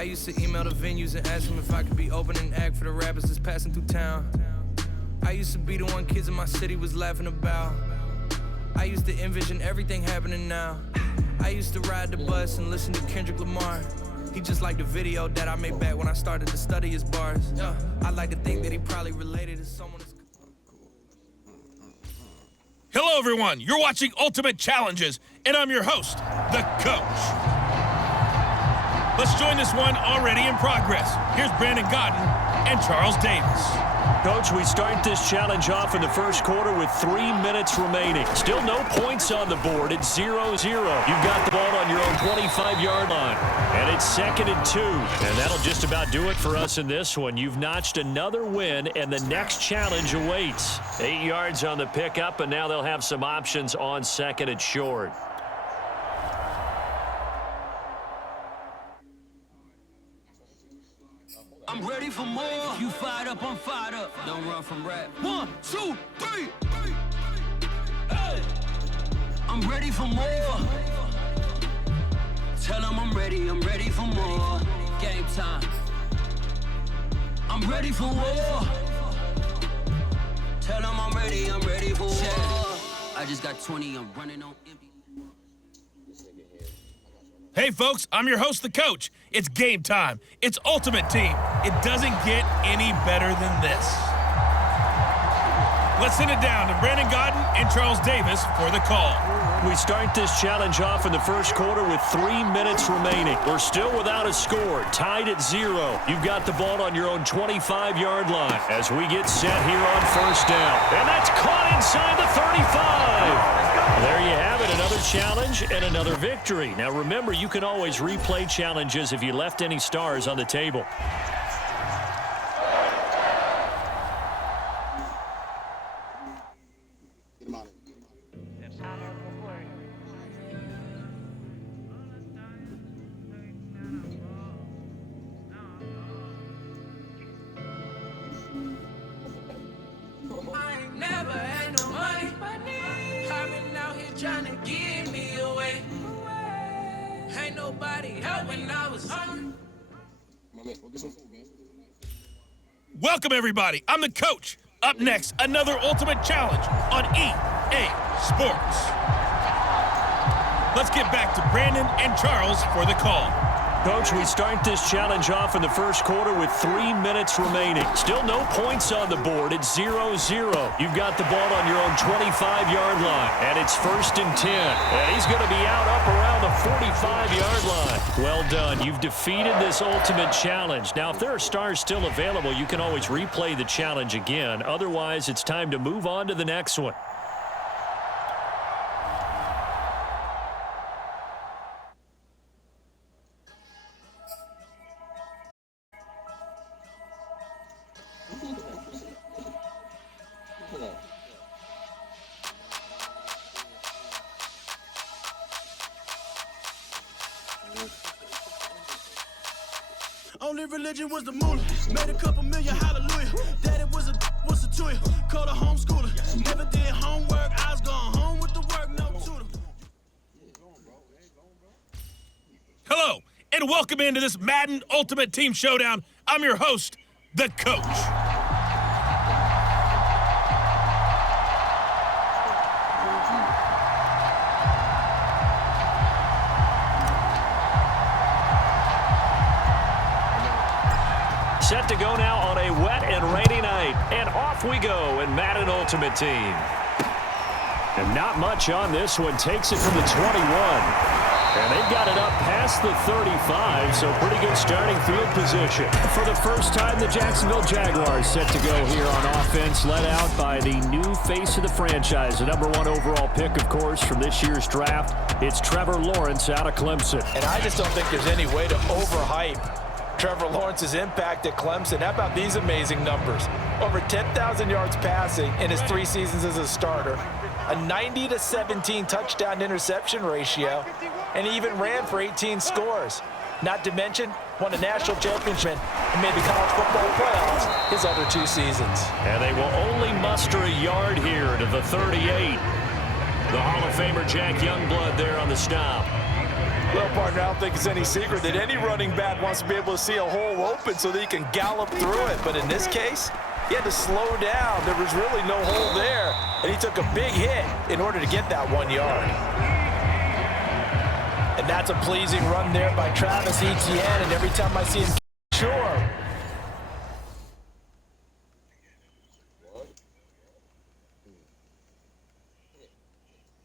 I used to email the venues and ask them if I could be opening act for the rappers that's passing through town. I used to be the one kids in my city was laughing about. I used to envision everything happening now. I used to ride the bus and listen to Kendrick Lamar. He just liked the video that I made back when I started to study his bars. I like to think that he probably related to someone that's... Hello, everyone. You're watching Ultimate Challenges, and I'm your host, The Coach. Let's join this one already in progress. Here's Brandon Gaudin and Charles Davis. Coach, we start this challenge off in the first quarter with 3 minutes remaining. Still no points on the board. It's 0-0. You've got the ball on your own 25-yard line. And it's 2nd and 2. And that'll just about do it for us in this one. You've notched another win, and the next challenge awaits. 8 yards on the pickup, and now they'll have some options on 2nd and short. I'm ready for more. If you fired up, I'm fired up. Don't run from rap. 1, 2, 3. Hey. I'm ready for more. Tell them I'm ready for more. Game time. I'm ready for war. Tell them I'm ready for war. I just got 20, I'm running on empty. Hey, folks, I'm your host, The Coach. It's game time. It's Ultimate Team. It doesn't get any better than this. Let's send it down to Brandon Gaudin and Charles Davis for the call. We start this challenge off in the first quarter with 3 minutes remaining. We're still without a score, tied at 0. You've got the ball on your own 25-yard line as we get set here on first down. And that's caught inside the 35. There you have it, another challenge and another victory. Now remember, you can always replay challenges if you left any stars on the table. Trying to give me away. Ain't nobody helping, I was hungry. Welcome, everybody. I'm The Coach. Up next, another Ultimate Challenge on EA Sports. Let's get back to Brandon and Charles for the call. Coach, we start this challenge off in the first quarter with 3 minutes remaining. Still no points on the board. It's 0-0. You've got the ball on your own 25-yard line, and it's 1st and 10. And he's going to be out up around the 45-yard line. Well done. You've defeated this Ultimate Challenge. Now, if there are stars still available, you can always replay the challenge again. Otherwise, it's time to move on to the next one. Only religion was the moolah. Made a couple million, hallelujah. Daddy was a tutor. Called a homeschooler. Never did homework. I was going home with the work, no tutor. Hello, and welcome into this Madden Ultimate Team Showdown. I'm your host, The Coach. Set to go now on a wet and rainy night. And off we go in Madden Ultimate Team. And not much on this one. Takes it from the 21. And they've got it up past the 35, so pretty good starting field position. For the first time, the Jacksonville Jaguars set to go here on offense, led out by the new face of the franchise, the #1 overall pick, of course, from this year's draft. It's Trevor Lawrence out of Clemson. And I just don't think there's any way to overhype Trevor Lawrence's impact at Clemson. How about these amazing numbers? Over 10,000 yards passing in his 3 seasons as a starter, a 90-17 touchdown interception ratio, and he even ran for 18 scores. Not to mention, won a national championship and made the college football playoffs his other 2 seasons. And they will only muster a yard here to the 38. The Hall of Famer Jack Youngblood there on the stop. Well, partner, I don't think it's any secret that any running back wants to be able to see a hole open so that he can gallop through it. But in this case, he had to slow down. There was really no hole there, and he took a big hit in order to get that 1 yard. And that's a pleasing run there by Travis Etienne, and every time I see him, sure.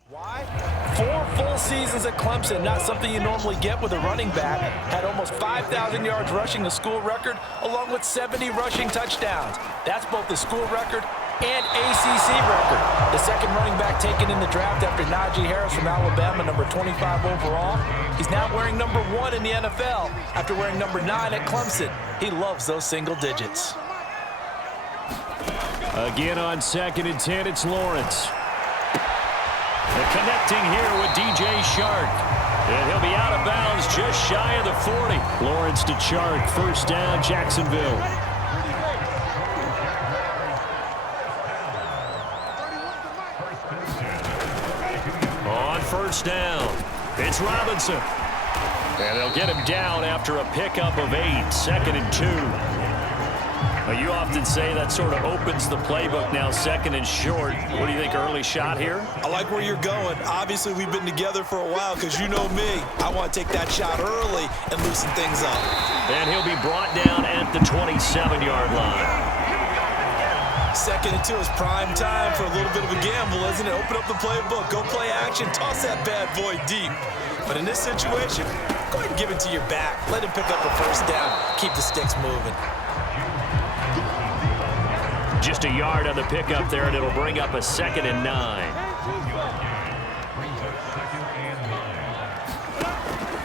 Why? 4 full seasons at Clemson, not something you normally get with a running back. Had almost 5,000 yards rushing, the school record, along with 70 rushing touchdowns. That's both the school record and ACC record. The second running back taken in the draft after Najee Harris from Alabama, number 25 overall. He's now wearing number 1 in the NFL after wearing number 9 at Clemson. He loves those single digits. Again on 2nd and 10, it's Lawrence. The connecting here with DJ Chark. And he'll be out of bounds just shy of the 40. Lawrence to Chark, first down, Jacksonville. On first down, it's Robinson. And they'll get him down after a pickup of 8, 2nd and 2. You often say that sort of opens the playbook now, 2nd and short. What do you think, early shot here? I like where you're going. Obviously, we've been together for a while because you know me. I want to take that shot early and loosen things up. And he'll be brought down at the 27-yard line. 2nd and 2 is prime time for a little bit of a gamble, isn't it? Open up the playbook, go play action, toss that bad boy deep. But in this situation, go ahead and give it to your back. Let him pick up a first down. Keep the sticks moving. Just a yard on the pickup there, and it'll bring up a 2nd and 9.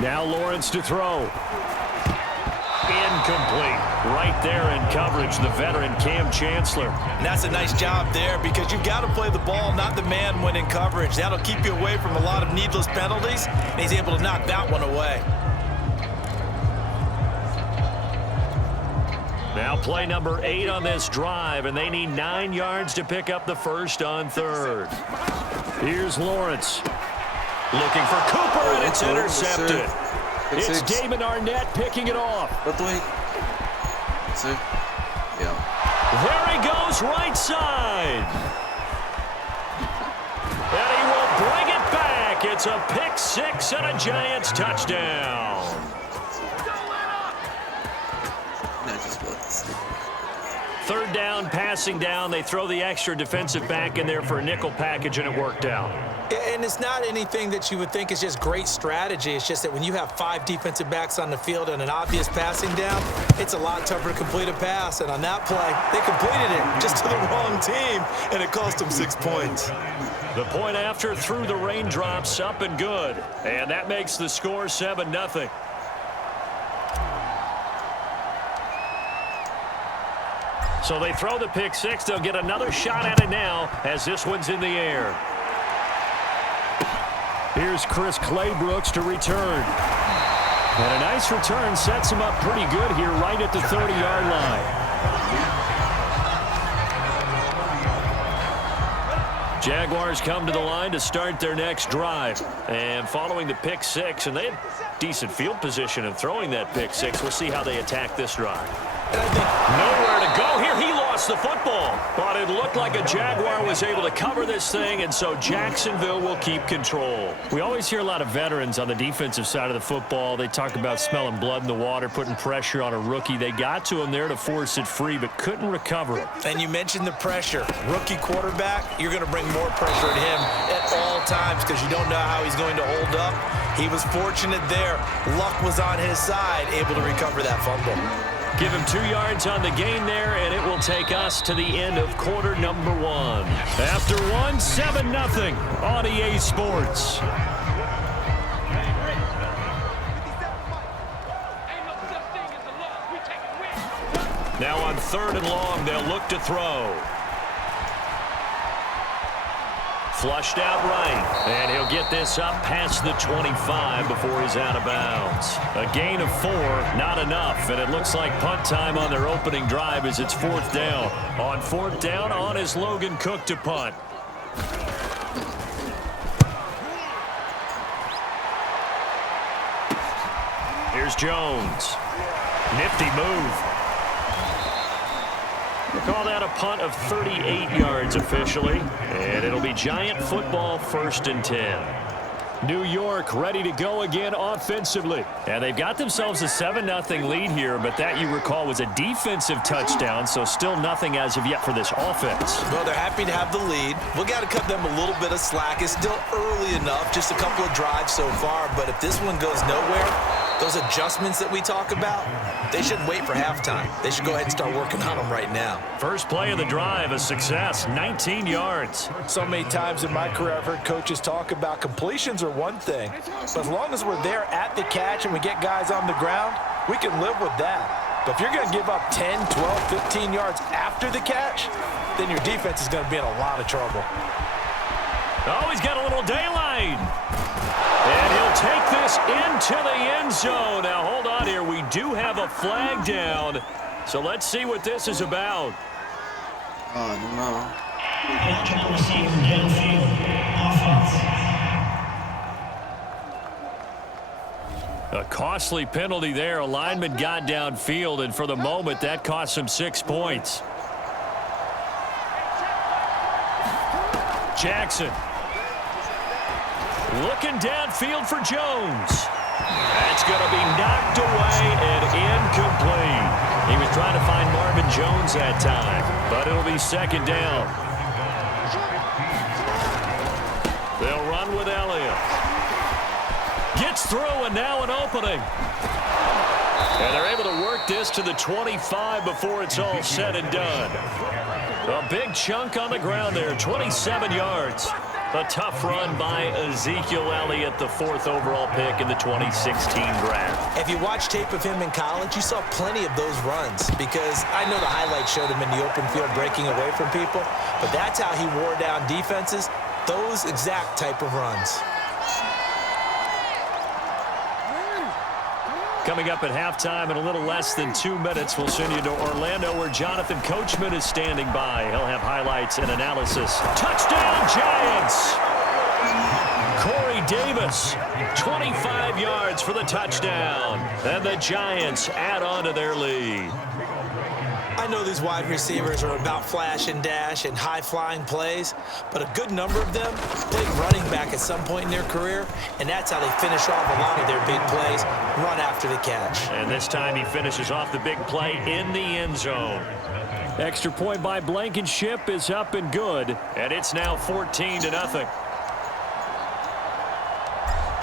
Now Lawrence to throw. Incomplete. Right there in coverage, the veteran Cam Chancellor. And that's a nice job there because you've got to play the ball, not the man when in coverage. That'll keep you away from a lot of needless penalties, and he's able to knock that one away. Now play number 8 on this drive, and they need 9 yards to pick up the first on 3rd. Here's Lawrence. Looking for Cooper, and it's intercepted. It's Damon Arnett picking it off. There he goes, right side. And he will bring it back. It's a pick 6 and a Giants touchdown. Third down, passing down. They throw the extra defensive back in there for a nickel package, and it worked out. And it's not anything that you would think is just great strategy. It's just that when you have 5 defensive backs on the field and an obvious passing down, it's a lot tougher to complete a pass. And on that play, they completed it just to the wrong team, and it cost them 6 points. The point after through the raindrops, up and good. And that makes the score 7-0. So they throw the pick 6. They'll get another shot at it now as this one's in the air. Here's Chris Claybrooks to return. And a nice return sets him up pretty good here right at the 30-yard line. Jaguars come to the line to start their next drive. And following the pick 6, and they had decent field position in throwing that pick 6. We'll see how they attack this drive. Nowhere to go here. He lost the football, but it looked like a Jaguar was able to cover this thing, and so Jacksonville will keep control. We always hear a lot of veterans on the defensive side of the football. They talk about smelling blood in the water, putting pressure on a rookie. They got to him there to force it free, but couldn't recover it. And you mentioned the pressure. Rookie quarterback, you're going to bring more pressure at him at all times because you don't know how he's going to hold up. He was fortunate there. Luck was on his side, able to recover that fumble. Give him 2 yards on the gain there, and it will take us to the end of quarter number 1. After 1, 7-0 on EA Sports. Now on 3rd and long, they'll look to throw. Flushed out right, and he'll get this up past the 25 before he's out of bounds. A gain of 4, not enough, and it looks like punt time on their opening drive as it's 4th down. On 4th down, on is Logan Cook to punt. Here's Jones. Nifty move. We'll call that a punt of 38 yards officially. And it'll be Giant football, 1st and 10. New York ready to go again offensively. And they've got themselves a 7-0 lead here, but that, you recall, was a defensive touchdown, so still nothing as of yet for this offense. Well, they're happy to have the lead. We've got to cut them a little bit of slack. It's still early enough, just a couple of drives so far, but if this one goes nowhere, those adjustments that we talk about, they shouldn't wait for halftime. They should go ahead and start working on them right now. First play of the drive, a success, 19 yards. So many times in my career, I've heard coaches talk about completions are one thing, but as long as we're there at the catch and we get guys on the ground, we can live with that. But if you're going to give up 10, 12, 15 yards after the catch, then your defense is going to be in a lot of trouble. Oh, he's got a little daylight. And he'll take this into the end zone. Now, hold on here. We do have a flag down. So let's see what this is about. Oh, no. Eligible receiver downfield. Offense. A costly penalty there. A lineman got downfield, and for the moment, that cost him 6 points. Jackson. Looking downfield for Jones. That's going to be knocked away and incomplete. He was trying to find Marvin Jones that time, but it'll be 2nd down. They'll run with Elliott. Gets through, and now an opening. And they're able to work this to the 25 before it's all said and done. A big chunk on the ground there, 27 yards. A tough run by Ezekiel Elliott, the 4th overall pick in the 2016 draft. If you watch tape of him in college, you saw plenty of those runs because I know the highlights showed him in the open field breaking away from people, but that's how he wore down defenses, those exact type of runs. Coming up at halftime in a little less than 2 minutes, we'll send you to Orlando where Jonathan Coachman is standing by. He'll have highlights and analysis. Touchdown, Giants! Corey Davis, 25 yards for the touchdown. And the Giants add on to their lead. I know these wide receivers are about flash and dash and high-flying plays, but a good number of them played running back at some point in their career, and that's how they finish off a lot of their big plays, run after the catch. And this time he finishes off the big play in the end zone. Extra point by Blankenship is up and good, and it's now 14-0.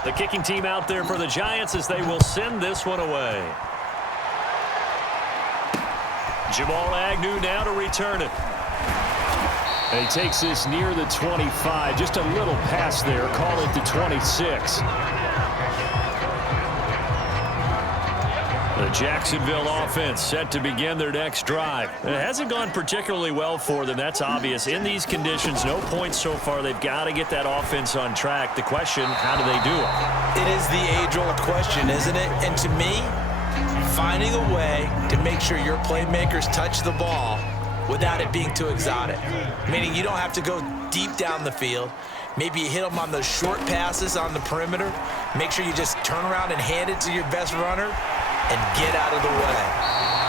The kicking team out there for the Giants as they will send this one away. Jamal Agnew now to return it. And he takes this near the 25. Just a little pass there. Call it the 26. The Jacksonville offense set to begin their next drive. It hasn't gone particularly well for them. That's obvious. In these conditions, no points so far. They've got to get that offense on track. The question, how do they do it? It is the age-old question, isn't it? And to me, finding a way to make sure your playmakers touch the ball without it being too exotic. Meaning you don't have to go deep down the field. Maybe you hit them on those short passes on the perimeter. Make sure you just turn around and hand it to your best runner and get out of the way.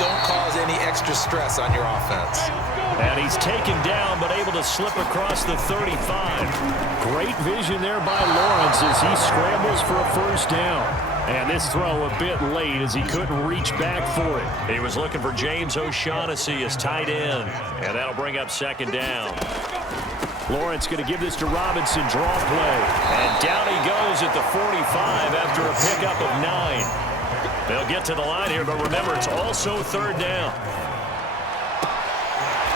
Don't cause any extra stress on your offense. And he's taken down but able to slip across the 35. Great vision there by Lawrence as he scrambles for a first down. And this throw a bit late as he couldn't reach back for it. He was looking for James O'Shaughnessy as tight end. And that'll bring up 2nd down. Lawrence going to give this to Robinson, draw play. And down he goes at the 45 after a pickup of 9. They'll get to the line here, but remember, it's also 3rd down.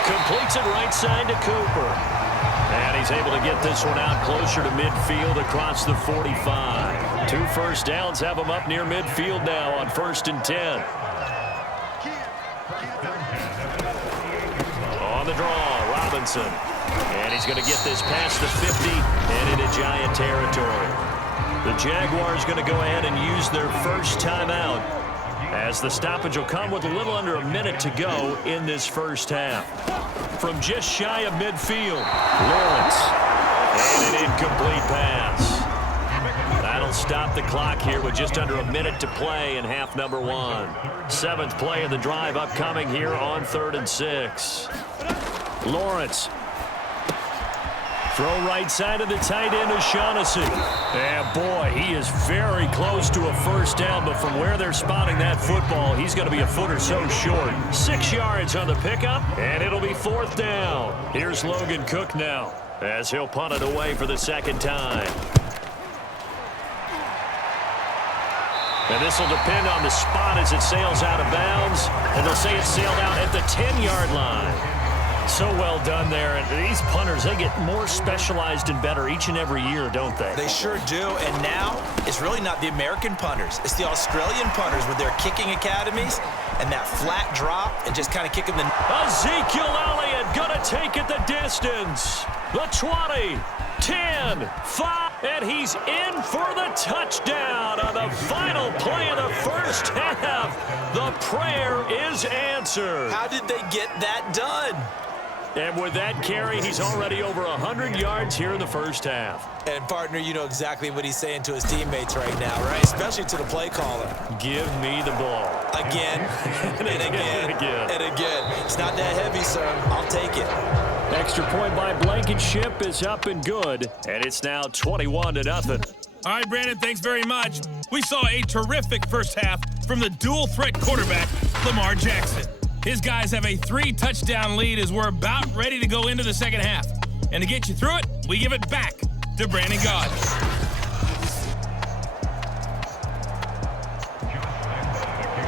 Completes it right side to Cooper. And he's able to get this one out closer to midfield across the 45. 2 first downs have him up near midfield now on 1st and 10. On the draw, Robinson. And he's going to get this past the 50 and into Giant territory. The Jaguars going to go ahead and use their first timeout as the stoppage will come with a little under a minute to go in this first half. From just shy of midfield, Lawrence. And an incomplete pass. That'll stop the clock here with just under a minute to play in half number 1. 7th play of the drive upcoming here on 3rd and 6. Lawrence. Throw right side of the tight end, O'Shaughnessy. And boy, he is very close to a first down, but from where they're spotting that football, he's going to be a foot or so short. 6 yards on the pickup, and it'll be 4th down. Here's Logan Cook now, as he'll punt it away for the 2nd time. And this will depend on the spot as it sails out of bounds, and they'll say it sailed out at the 10-yard line. So well done there. And these punters, they get more specialized and better each and every year, don't they? They sure do. And now it's really not the American punters. It's the Australian punters with their kicking academies and that flat drop and just kind of kicking the... Ezekiel Elliott going to take it the distance. The 20, 10, 5, and he's in for the touchdown on the final play of the first half. The prayer is answered. How did they get that done? And with that carry, he's already over 100 yards here in the first half. And, partner, you know exactly what he's saying to his teammates right now, right? Especially to the play caller. Give me the ball. Again, and again, and again. It's not that heavy, sir. I'll take it. Extra point by Blankenship is up and good, and it's now 21-0. All right, Brandon, thanks very much. We saw a terrific first half from the dual-threat quarterback, Lamar Jackson. His guys have a 3-touchdown lead as we're about ready to go into the second half. And to get you through it, we give it back to Brandon Gaudin.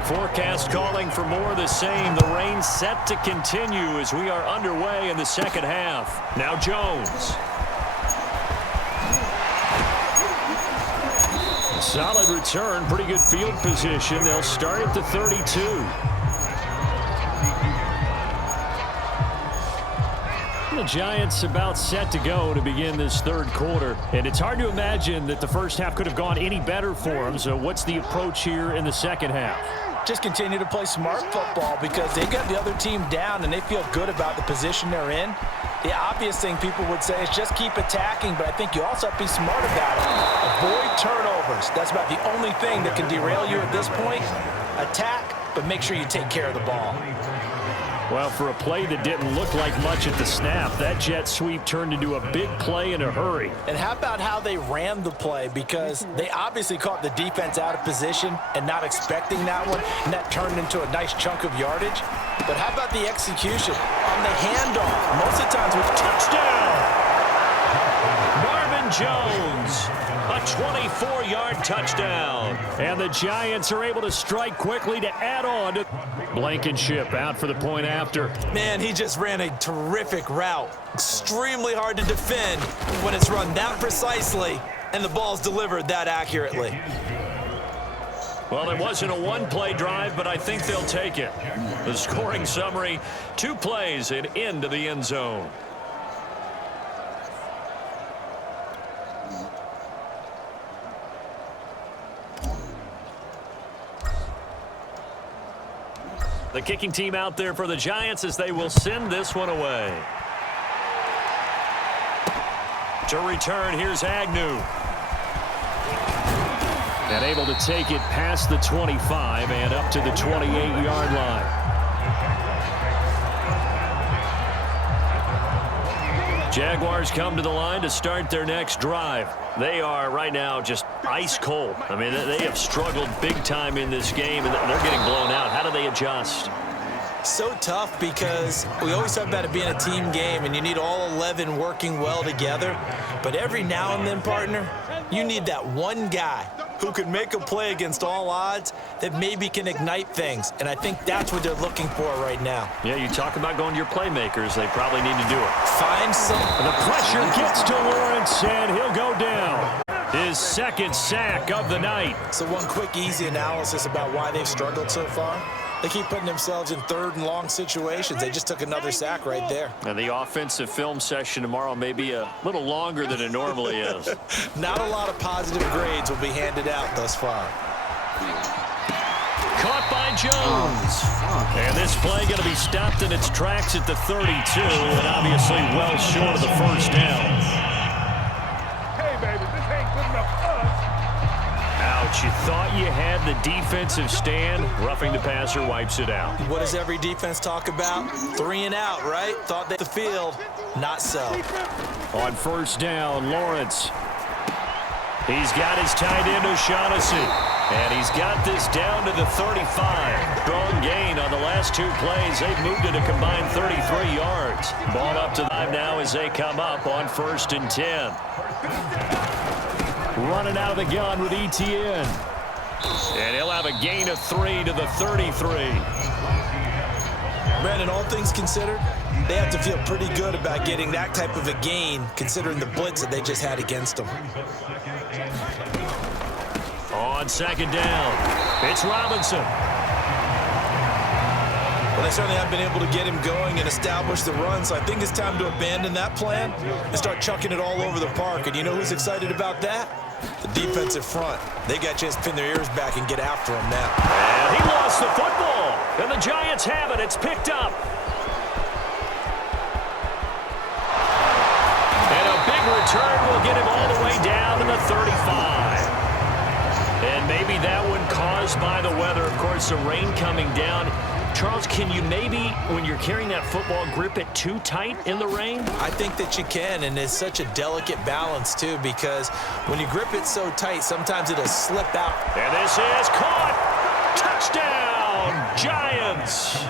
Forecast calling for more of the same. The rain set to continue as we are underway in the second half. Now Jones. Solid return, pretty good field position. They'll start at the 32. The Giants about set to go to begin this third quarter. And it's hard to imagine that the first half could have gone any better for them. So what's the approach here in the second half? Just continue to play smart football because they got the other team down and they feel good about the position they're in. The obvious thing people would say is just keep attacking, but I think you also have to be smart about it. Avoid turnovers. That's about the only thing that can derail you at this point. Attack, but make sure you take care of the ball. Well, for a play that didn't look like much at the snap, that jet sweep turned into a big play in a hurry. And how about how they ran the play? Because they obviously caught the defense out of position and not expecting that one, and that turned into a nice chunk of yardage. But how about the execution on the handoff? Most of the times with touchdown. Marvin Jones, a 24-yard touchdown. And the Giants are able to strike quickly to add on to Blankenship out for the point after. Man, he just ran a terrific route. Extremely hard to defend when it's run that precisely and the ball's delivered that accurately. Well, it wasn't a one-play drive, but I think they'll take it. The scoring summary, 2 plays and into the end zone. The kicking team out there for the Giants as they will send this one away. To return, here's Agnew. And able to take it past the 25 and up to the 28-yard line. Jaguars come to the line to start their next drive. They are right now just ice cold. I mean, they have struggled big time in this game, and they're getting blown out. How do they adjust? So tough because we always talk about it being a team game, and you need all 11 working well together. But every now and then, partner, you need that one guy who can make a play against all odds that maybe can ignite things. And I think that's what they're looking for right now. Yeah, you talk about going to your playmakers. They probably need to do it. Find some. The pressure gets to Lawrence, and he'll go down. His second sack of the night. So one quick, easy analysis about why they've struggled so far. They keep putting themselves in third and long situations. They just took another sack right there. And the offensive film session tomorrow may be a little longer than it normally is. Not a lot of positive grades will be handed out thus far. Caught by Jones. And this play going to be stopped in its tracks at the 32, and obviously well short of the first down. Hey, baby, this ain't good enough for us. But you thought you had the defensive stand. Roughing the passer wipes it out. What does every defense talk about? 3 and out, right? Thought they the field. Not so. On first down, Lawrence. He's got his tight end, O'Shaughnessy. And he's got this down to the 35. Strong gain on the last 2 plays. They've moved it a combined 33 yards. Ball up to 5 now as they come up on 1st and 10. Running out of the gun with Etienne. And he'll have a gain of 3 to the 33. Brandon, all things considered, they have to feel pretty good about getting that type of a gain, considering the blitz that they just had against them. On 2nd down, it's Robinson. Well, they certainly have been able to get him going and establish the run, so I think it's time to abandon that plan and start chucking it all over the park. And you know who's excited about that? The defensive front. They got a chance to pin their ears back and get after him now. And he lost the football. And the Giants have it. It's picked up. And a big return will get him all the way down to the 35. And maybe that one caused by the weather. Of course, the rain coming down. Charles, can you maybe, when you're carrying that football, grip it too tight in the rain? I think that you can, and it's such a delicate balance, too, because when you grip it so tight, sometimes it'll slip out. And this is caught. Touchdown, Giants.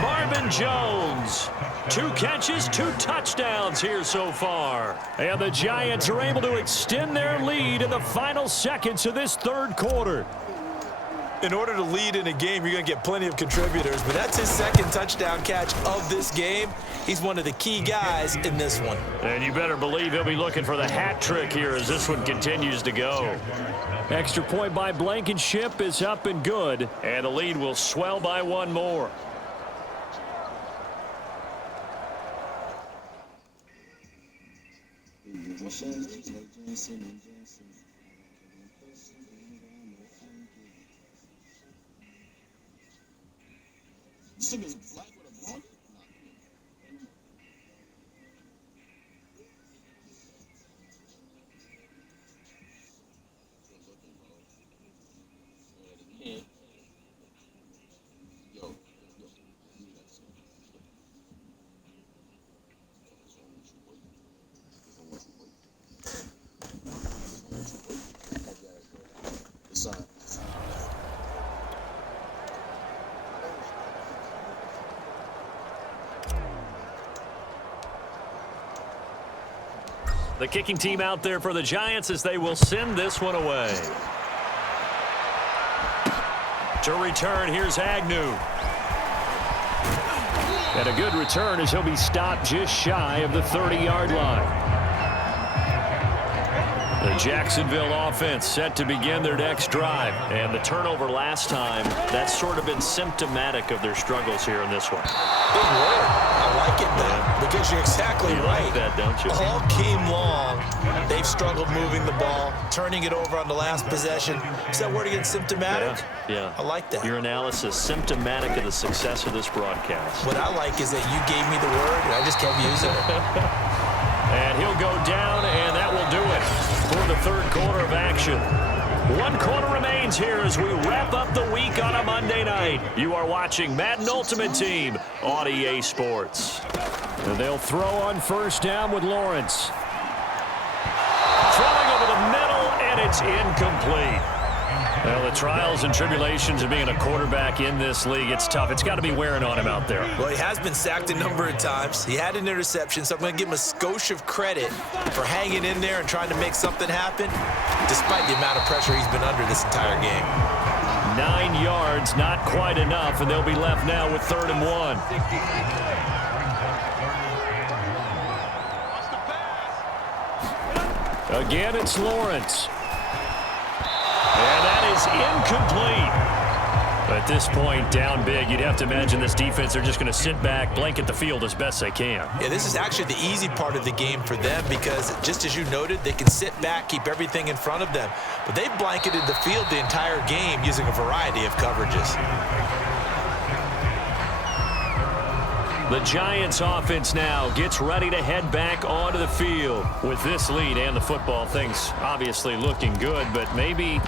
Marvin Jones. 2 catches, 2 touchdowns here so far. And the Giants are able to extend their lead in the final seconds of this 3rd quarter. In order to lead in a game, you're going to get plenty of contributors, but that's his 2nd touchdown catch of this game. He's one of the key guys in this one. And you better believe he'll be looking for the hat trick here as this one continues to go. Extra point by Blankenship is up and good, and the lead will swell by 1 more. The kicking team out there for the Giants as they will send this one away. To return, here's Agnew. And a good return as he'll be stopped just shy of the 30-yard line. The Jacksonville offense set to begin their next drive. And the turnover last time, that's sort of been symptomatic of their struggles here in this one. Big word. I like it, though, because you're exactly right. Like that, don't you? All game long, they've struggled moving the ball, turning it over on the last possession. Is that word again, symptomatic? Yeah. I like that. Your analysis, symptomatic of the success of this broadcast. What I like is that you gave me the word, and I just kept using it. And he'll go down, and that will do it for the 3rd quarter of action. 1 quarter remains here as we wrap up the week on a Monday night. You are watching Madden Ultimate Team on EA Sports. And they'll throw on first down with Lawrence. Throwing over the middle, and it's incomplete. Well, the trials and tribulations of being a quarterback in this league, it's tough. It's got to be wearing on him out there. Well, he has been sacked a number of times. He had an interception, so I'm going to give him a skosh of credit for hanging in there and trying to make something happen, despite the amount of pressure he's been under this entire game. 9 yards, not quite enough, and they'll be left now with 3rd and 1. Again, it's Lawrence. And that is incomplete. At this point, down big, you'd have to imagine this defense, they're just going to sit back, blanket the field as best they can. Yeah, this is actually the easy part of the game for them because, just as you noted, they can sit back, keep everything in front of them. But they've blanketed the field the entire game using a variety of coverages. The Giants offense now gets ready to head back onto the field. With this lead and the football, things obviously looking good, but maybe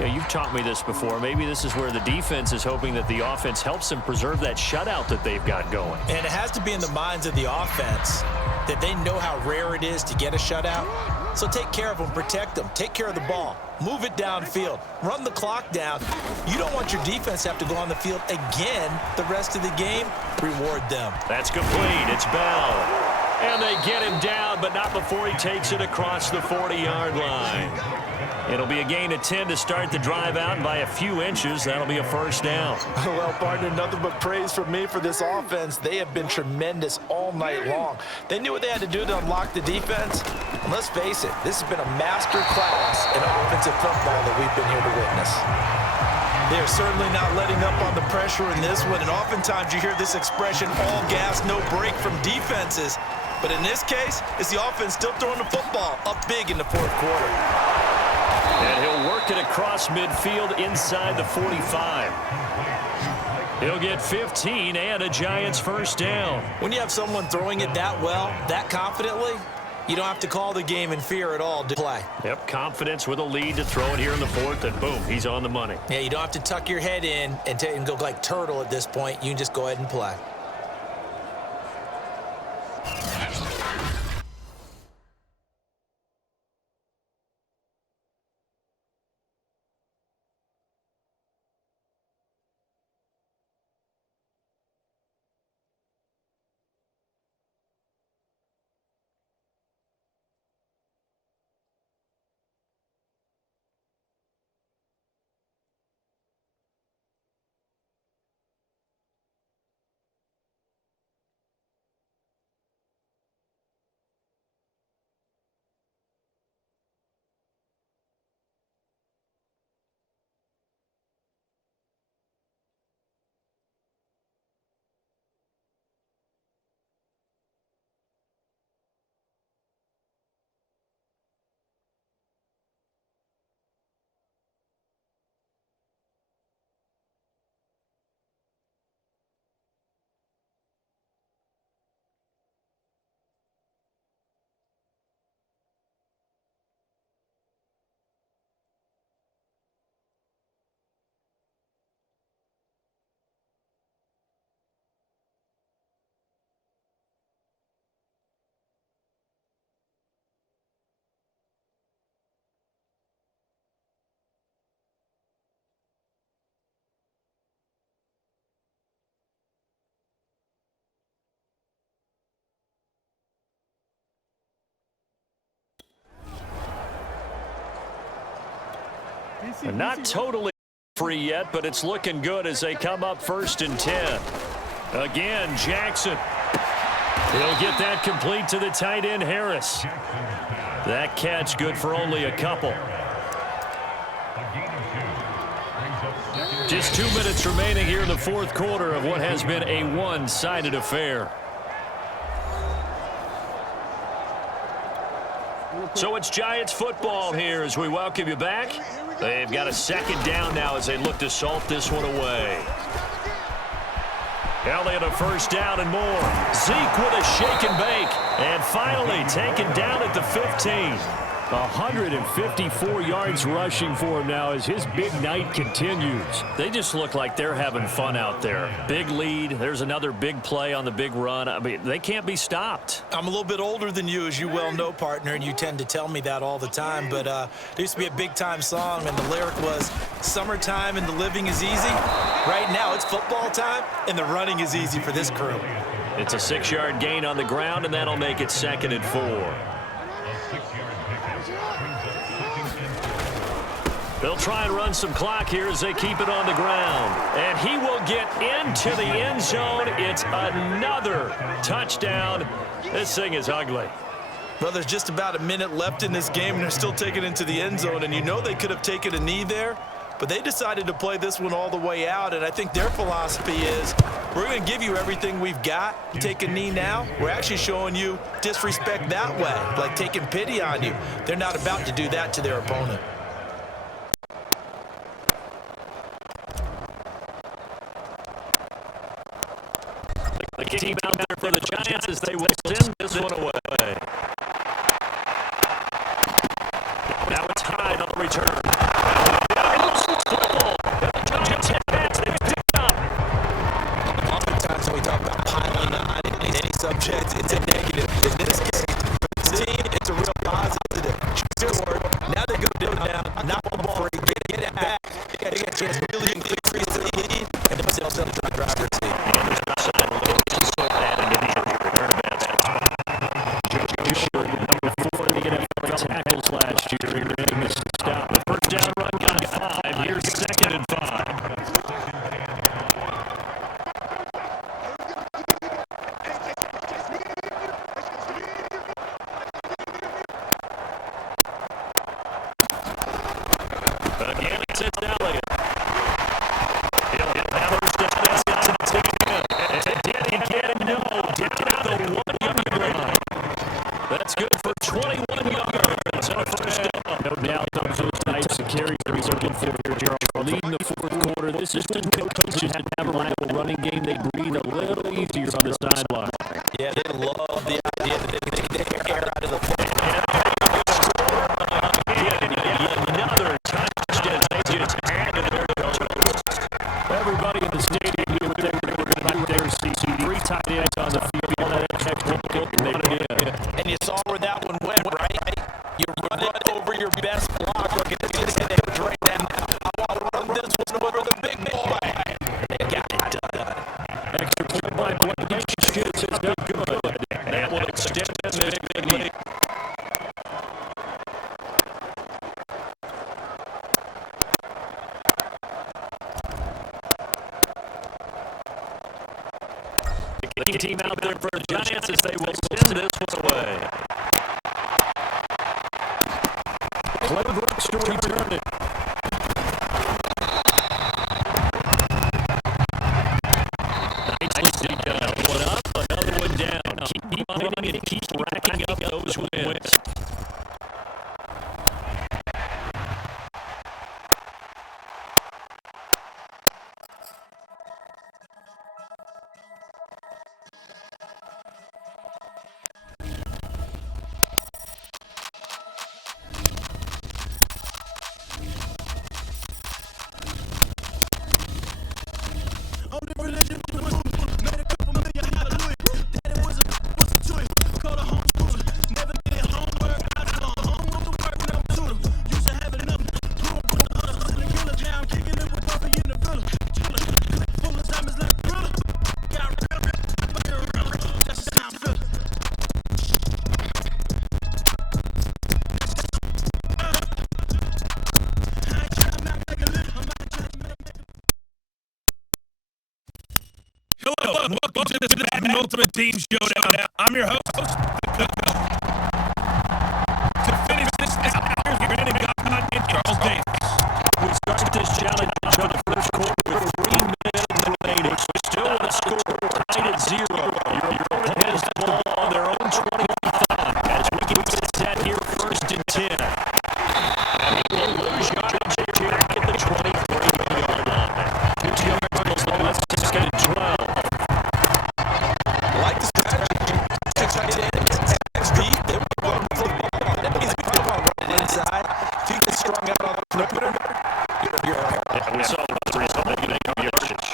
Yeah, you've taught me this before. Maybe this is where the defense is hoping that the offense helps them preserve that shutout that they've got going. And it has to be in the minds of the offense that they know how rare it is to get a shutout. So take care of them, protect them, take care of the ball, move it downfield, run the clock down. You don't want your defense to have to go on the field again the rest of the game. Reward them. That's complete. It's Bell. And they get him down, but not before he takes it across the 40-yard line. It'll be a gain of 10 to start the drive out, and by a few inches, that'll be a first down. Well, partner, nothing but praise from me for this offense. They have been tremendous all night long. They knew what they had to do to unlock the defense. And let's face it, this has been a master class in offensive football that we've been here to witness. They're certainly not letting up on the pressure in this one, and oftentimes you hear this expression, all gas, no break from defenses. But in this case, it's the offense still throwing the football up big in the fourth quarter. And he'll work it across midfield inside the 45. He'll get 15 and a Giants first down. When you have someone throwing it that well, that confidently, you don't have to call the game in fear at all to play. Yep, confidence with a lead to throw it here in the fourth, and boom, he's on the money. Yeah, you don't have to tuck your head in and go like turtle at this point. You can just go ahead and play. Not totally free yet, but it's looking good as they come up 1st and 10. Again, Jackson. He'll get that complete to the tight end, Harris. That catch good for only a couple. Just 2 minutes remaining here in the fourth quarter of what has been a one-sided affair. So it's Giants football here as we welcome you back. They've got a second down now as they look to salt this one away. Elliott a first down and more. Zeke with a shake and bake. And finally taken down at the 15. 154 yards rushing for him now as his big night continues. They just look like they're having fun out there. Big lead. There's another big play on the big run. I mean, they can't be stopped. I'm a little bit older than you, as you well know, partner, and you tend to tell me that all the time. But there used to be a big-time song, and the lyric was, "Summertime and the living is easy." Right now, it's football time, and the running is easy for this crew. It's a 6-yard gain on the ground, and that'll make it 2nd and 4. They'll try and run some clock here as they keep it on the ground. And he will get into the end zone. It's another touchdown. This thing is ugly. Well, there's just about a minute left in this game, and they're still taking it into the end zone. And you know they could have taken a knee there, but they decided to play this one all the way out. And I think their philosophy is, we're going to give you everything we've got. Take a knee now. We're actually showing you disrespect that way, like taking pity on you. They're not about to do that to their opponent. The team out there for the Giants as they will send this one away. Now it's Hyde on the return. piling on any subject, it's a negative. In this case, for this team, it's a real positive. Sure, now they go down, not one ball, get it back. They got a chance to really increase the lead and to put themselves in the driver's seat. And there's no sign of loyalty so added to the injury return of that spot. Joe Short, number 4 in the NFL tackles last year. He really missed the stop. The first down run got 5. Here's 2nd and 5. Again, it's Elliott. He'll hit that first down inside the 10. Did he get him? No. Did get out the 1-yard line. That's good for 21 yards and a first down. No doubt those types of carries are looking for here. Leading the fourth quarter, this is when coaches have a reliable running game. They breathe a little easier on the sideline. Yeah, they love the idea that they can take the air out of the play. Another touchdown. They just added their totals. Everybody in the stadium here, they were back there see 3 tight ends on the field. All that extra goal, and they put it in. And you saw where that one went, right? You run it over your best block. Look at this, and they put right down. I want to run this one over the big boy. They got it done. Extra point by Blankenship has been good. That will extend the lead. The team out there for the Giants as they will send this one away. Clay Brooks to return it. Nicely done. One up, another one down. Keep running and keep racking up those wins. Only religion was made a couple million, hallelujah. Daddy was a toy, called a homeschooler. Never did homework, I was on home with the work when I was tutor. Used to have it enough, grew up with the hustle in the killer. Now I'm kicking it with Buffy in the villa. Chiller, full of diamonds like a thriller. Got real, that's just how I feel. I ain't trying to make a living, I'm not trying to make Hello, and welcome to this Madden Ultimate Team Showdown. I'm your host, the Cook. To finish this out, here's Brandon Gottman and Charles Davis. We start this challenge on the first quarter with 3 minutes remaining. Still with a score tied at 0. Your opponent has the ball on their own 25 as we get set here first and 10. And he will lose yardage here back at the 23-yard line. 2 yards, so let's just get it 12. Like the strategy. Tight end, XP, they were going for the ball. That means if you don't want to run it inside, if you get strung out on the perimeter, you're all right. Yeah, we saw the result. They make up yardage.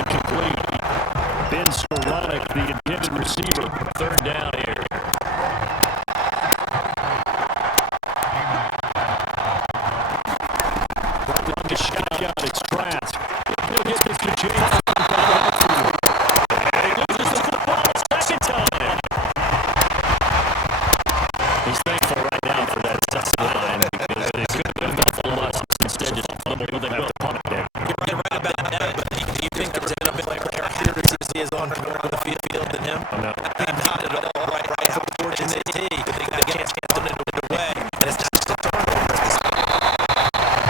Incomplete. Ben Skowronek, the intended receiver. 3rd down here. Right the shotgun. It's Trask. He'll get this to James. And he loses the football a 2nd time. He's thankful right now for that sideline because it could have been Buffalo losses. Instead, just fumble when they have to punt it there. You're right about that, but do you think there's a better character he is on the field than him? Oh, no. Not at all. Right. Unfortunately, they got a chance to put it away, and it's just a turnover.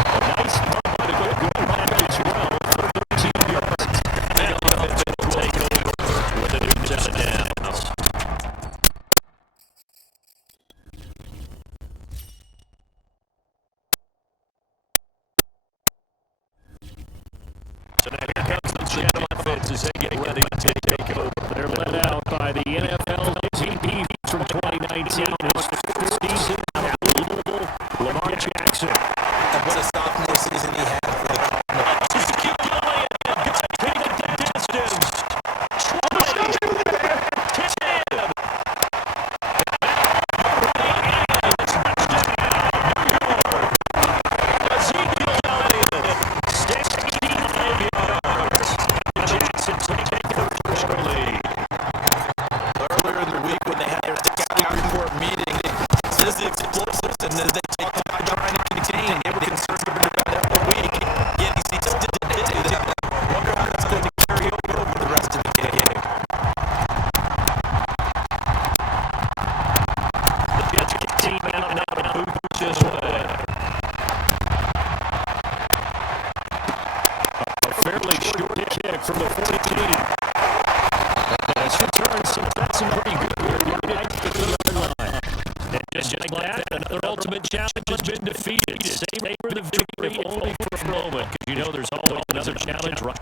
A nice punt by the going back as well for 13 yards. And they'll take over with a new set of downs. So now here comes the Seattle offense as they get ready to take over. They're led out by the NFL MVP from 2019. His 4th season at Louisville, Lamar Jackson. And what a sophomore season he had for the Cardinals. Just to keep going. Good from the 14. That's return, so that's some pretty good line. And just like that, another ultimate challenge has been defeated. Savor the victory only for a moment, because you know there's always another challenge right.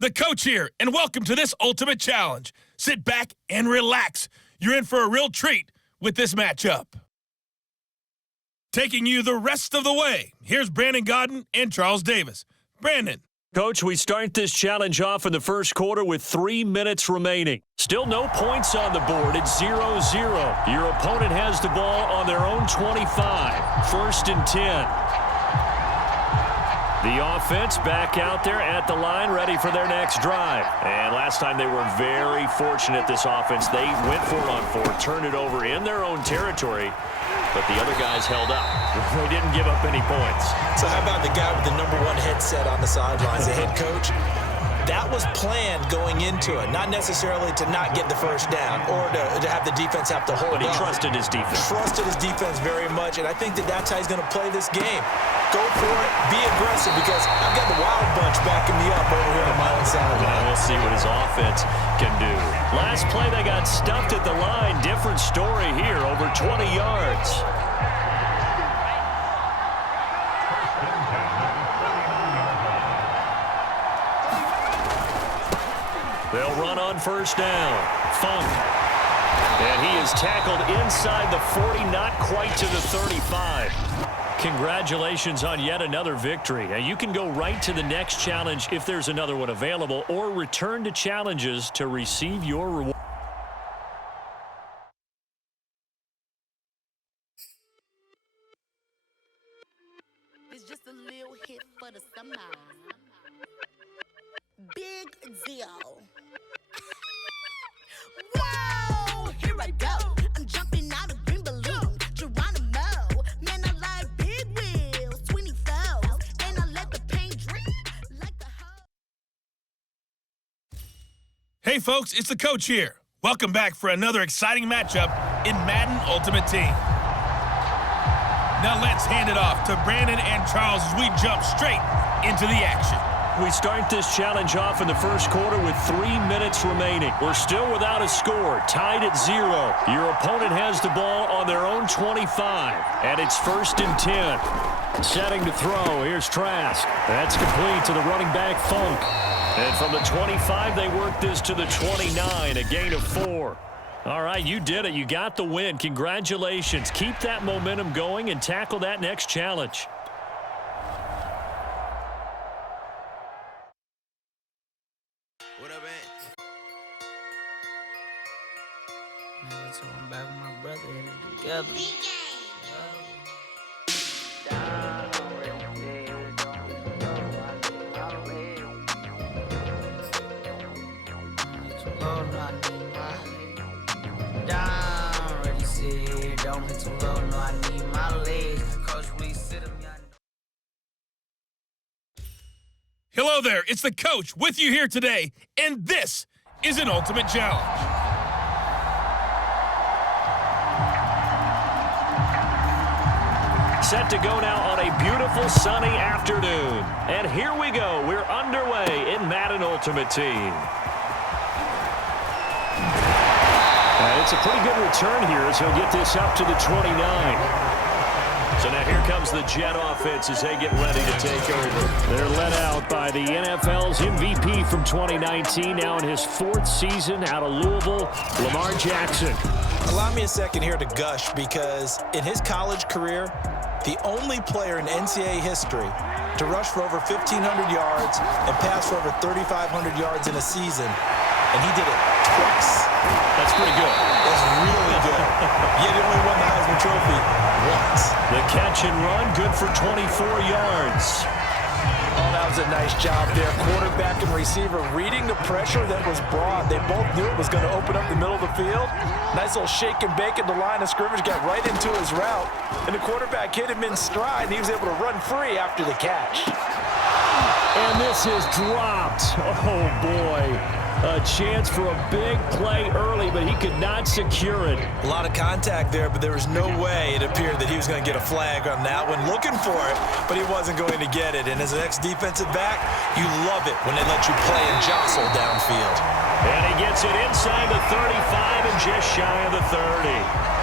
The coach here, and welcome to this Ultimate Challenge. Sit back and relax. You're in for a real treat with this matchup. Taking you the rest of the way, here's Brandon Gaudin and Charles Davis. Brandon. Coach, we start this challenge off in the first quarter with 3 minutes remaining. Still no points on the board. It's 0-0. Your opponent has the ball on their own 25. First and 10. The offense back out there at the line, ready for their next drive. And last time they were very fortunate, this offense. They went for it on 4, turned it over in their own territory, but the other guys held up. They didn't give up any points. So how about the guy with the #1 headset on the sidelines, the head coach? That was planned going into it, not necessarily to not get the first down or to have the defense have to hold But he up. trusted his defense. Trusted his defense very much, and I think that's how he's going to play this game. Go for it, be aggressive, because I've got the Wild Bunch backing me up over here on my own side. Well, we'll see what his offense can do. Last play, they got stuffed at the line. Different story here, over 20 yards. They'll run on first down. Funk. And he is tackled inside the 40, not quite to the 35. Congratulations on yet another victory. Now, you can go right to the next challenge if there's another one available, or return to challenges to receive your reward. It's just a little hit for the summer. Big deal. Whoa, here I go. I'm jumping out of green balloon. Geronimo, man, I like big wheels. 24, and I let the paint drip like the hose. Hey folks, it's the coach here. Welcome back for another exciting matchup in Madden Ultimate Team. Now let's hand it off to Brandon and Charles as we jump straight into the action. We start this challenge off in the first quarter with 3 minutes remaining. We're still without a score, tied at 0. Your opponent has the ball on their own 25, and it's first and 10. Setting to throw, here's Trask. That's complete to the running back, Funk. And from the 25, they work this to the 29, a gain of 4. All right, you did it. You got the win. Congratulations. Keep that momentum going and tackle that next challenge. What up, man? Never told him back with my brother in it together. Don't hit too low, no, I need my legs. Coach, please sit him. Hello there, it's the coach with you here today, and this is an Ultimate Challenge. Set to go now on a beautiful sunny afternoon. And here we go. We're underway in Madden Ultimate Team. And it's a pretty good return here as he'll get this up to the 29. So now here comes the Jet offense as they get ready to take over. They're led out by the NFL's MVP from 2019, now in his 4th season out of Louisville, Lamar Jackson. Allow me a second here to gush, because in his college career, the only player in NCAA history to rush for over 1,500 yards and pass for over 3,500 yards in a season, and he did it twice. That's pretty good. That's really good. Yet he only won the Heisman Trophy once. The catch and run, good for 24 yards. Oh, that was a nice job there. Quarterback and receiver reading the pressure that was brought. They both knew it was going to open up the middle of the field. Nice little shake and bake at the line of scrimmage, got right into his route. And the quarterback hit him in stride, and he was able to run free after the catch. And this is dropped. Oh, boy. A chance for a big play early, but he could not secure it. A lot of contact there, but there was no way it appeared that he was going to get a flag on that one. Looking for it, but he wasn't going to get it. And as an ex-defensive back, you love it when they let you play and jostle downfield. And he gets it inside the 35 and just shy of the 30.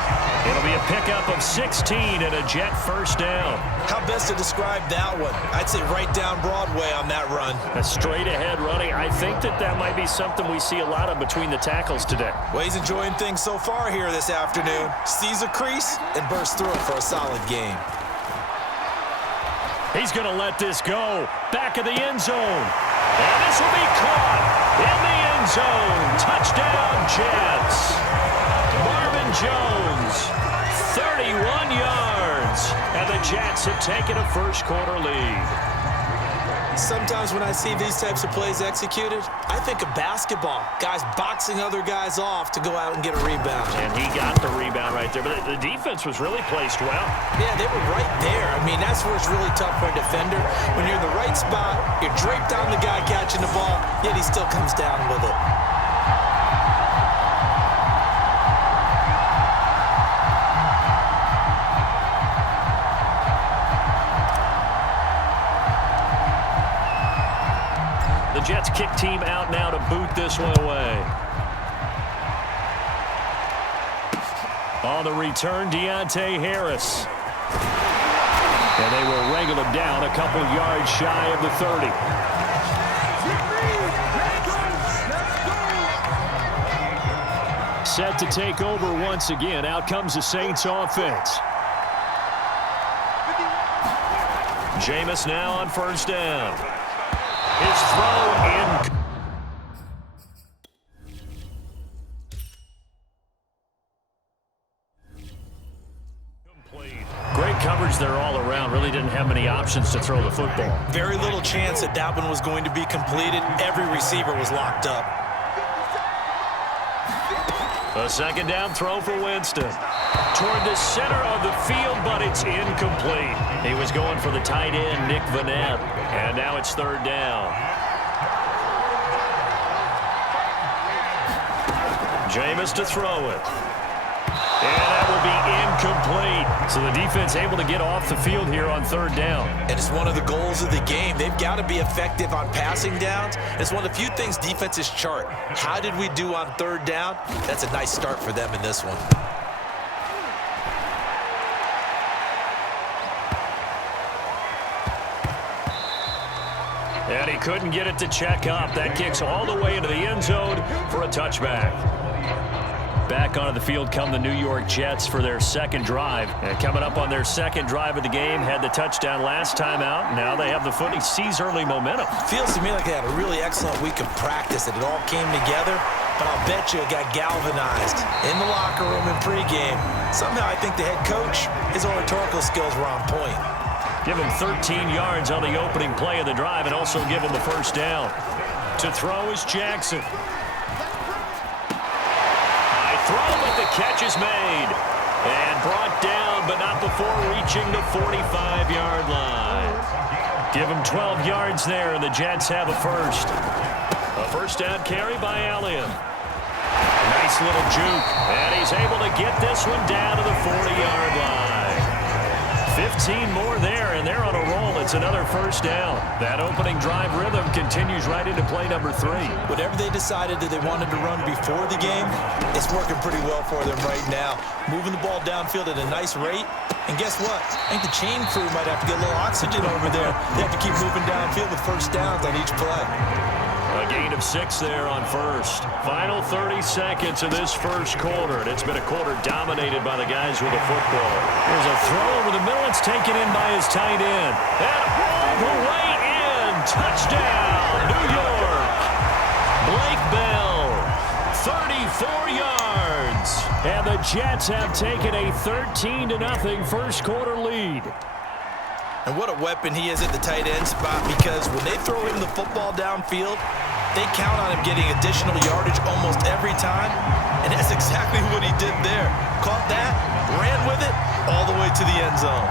It'll be a pickup of 16 and a Jet first down. How best to describe that one? I'd say right down Broadway on that run. A straight-ahead running. I think that might be something we see a lot of between the tackles today. Well, he's enjoying things so far here this afternoon. Sees a crease and bursts through it for a solid game. He's going to let this go. Back of the end zone. And this will be caught in the end zone. Touchdown, Jets. Marvin Jones, 31 yards. And the Jets have taken a first-quarter lead. Sometimes when I see these types of plays executed, I think of basketball. Guys boxing other guys off to go out and get a rebound. And he got the rebound right there. But the defense was really placed well. Yeah, they were right there. I mean, that's where it's really tough for a defender. When you're in the right spot, you're draped on the guy catching the ball, yet he still comes down with it. The Jets kick team out now to boot this one away. On the return, Deontay Harris. And they will wrangle him down a couple yards shy of the 30. Set to take over once again. Out comes the Saints offense. Jameis now on first down. His throw in. Great coverage there all around. Really didn't have many options to throw the football. Very little chance that one was going to be completed. Every receiver was locked up. A second down throw for Winston. Toward the center of the field, but it's incomplete. He was going for the tight end, Nick Vannett. And now it's third down. Jameis to throw it. And that will be incomplete. So the defense able to get off the field here on third down. And it's one of the goals of the game. They've got to be effective on passing downs. It's one of the few things defenses chart. How did we do on third down? That's a nice start for them in this one. And he couldn't get it to check up. That kicks all the way into the end zone for a touchback. Back onto the field come the New York Jets for their second drive. And coming up on their second drive of the game, had the touchdown last time out. Now they have the footing, seize early momentum. Feels to me like they had a really excellent week of practice, that it all came together. But I'll bet you it got galvanized in the locker room in pregame. Somehow I think the head coach, his oratorical skills were on point. Give him 13 yards on the opening play of the drive and also give him the first down. To throw is Jackson. High throw, but the catch is made. And brought down, but not before reaching the 45-yard line. Give him 12 yards there, and the Jets have a first. A first down carry by Allen. Nice little juke, and he's able to get this one down to the 40-yard line. 15 more there, and they're on a roll. It's another first down. That opening drive rhythm continues right into play number 3. Whatever they decided that they wanted to run before the game, it's working pretty well for them right now. Moving the ball downfield at a nice rate. And guess what? I think the chain crew might have to get a little oxygen over there. They have to keep moving downfield with first downs on each play. A gain of 6 there on first. Final 30 seconds of this first quarter, and it's been a quarter dominated by the guys with the football. There's a throw over the middle. It's taken in by his tight end. And all the way in. Touchdown, New York. Blake Bell, 34 yards. And the Jets have taken a 13-0 first quarter lead. And what a weapon he is at the tight end spot, because when they throw him the football downfield, they count on him getting additional yardage almost every time. And that's exactly what he did there. Caught that, ran with it, all the way to the end zone.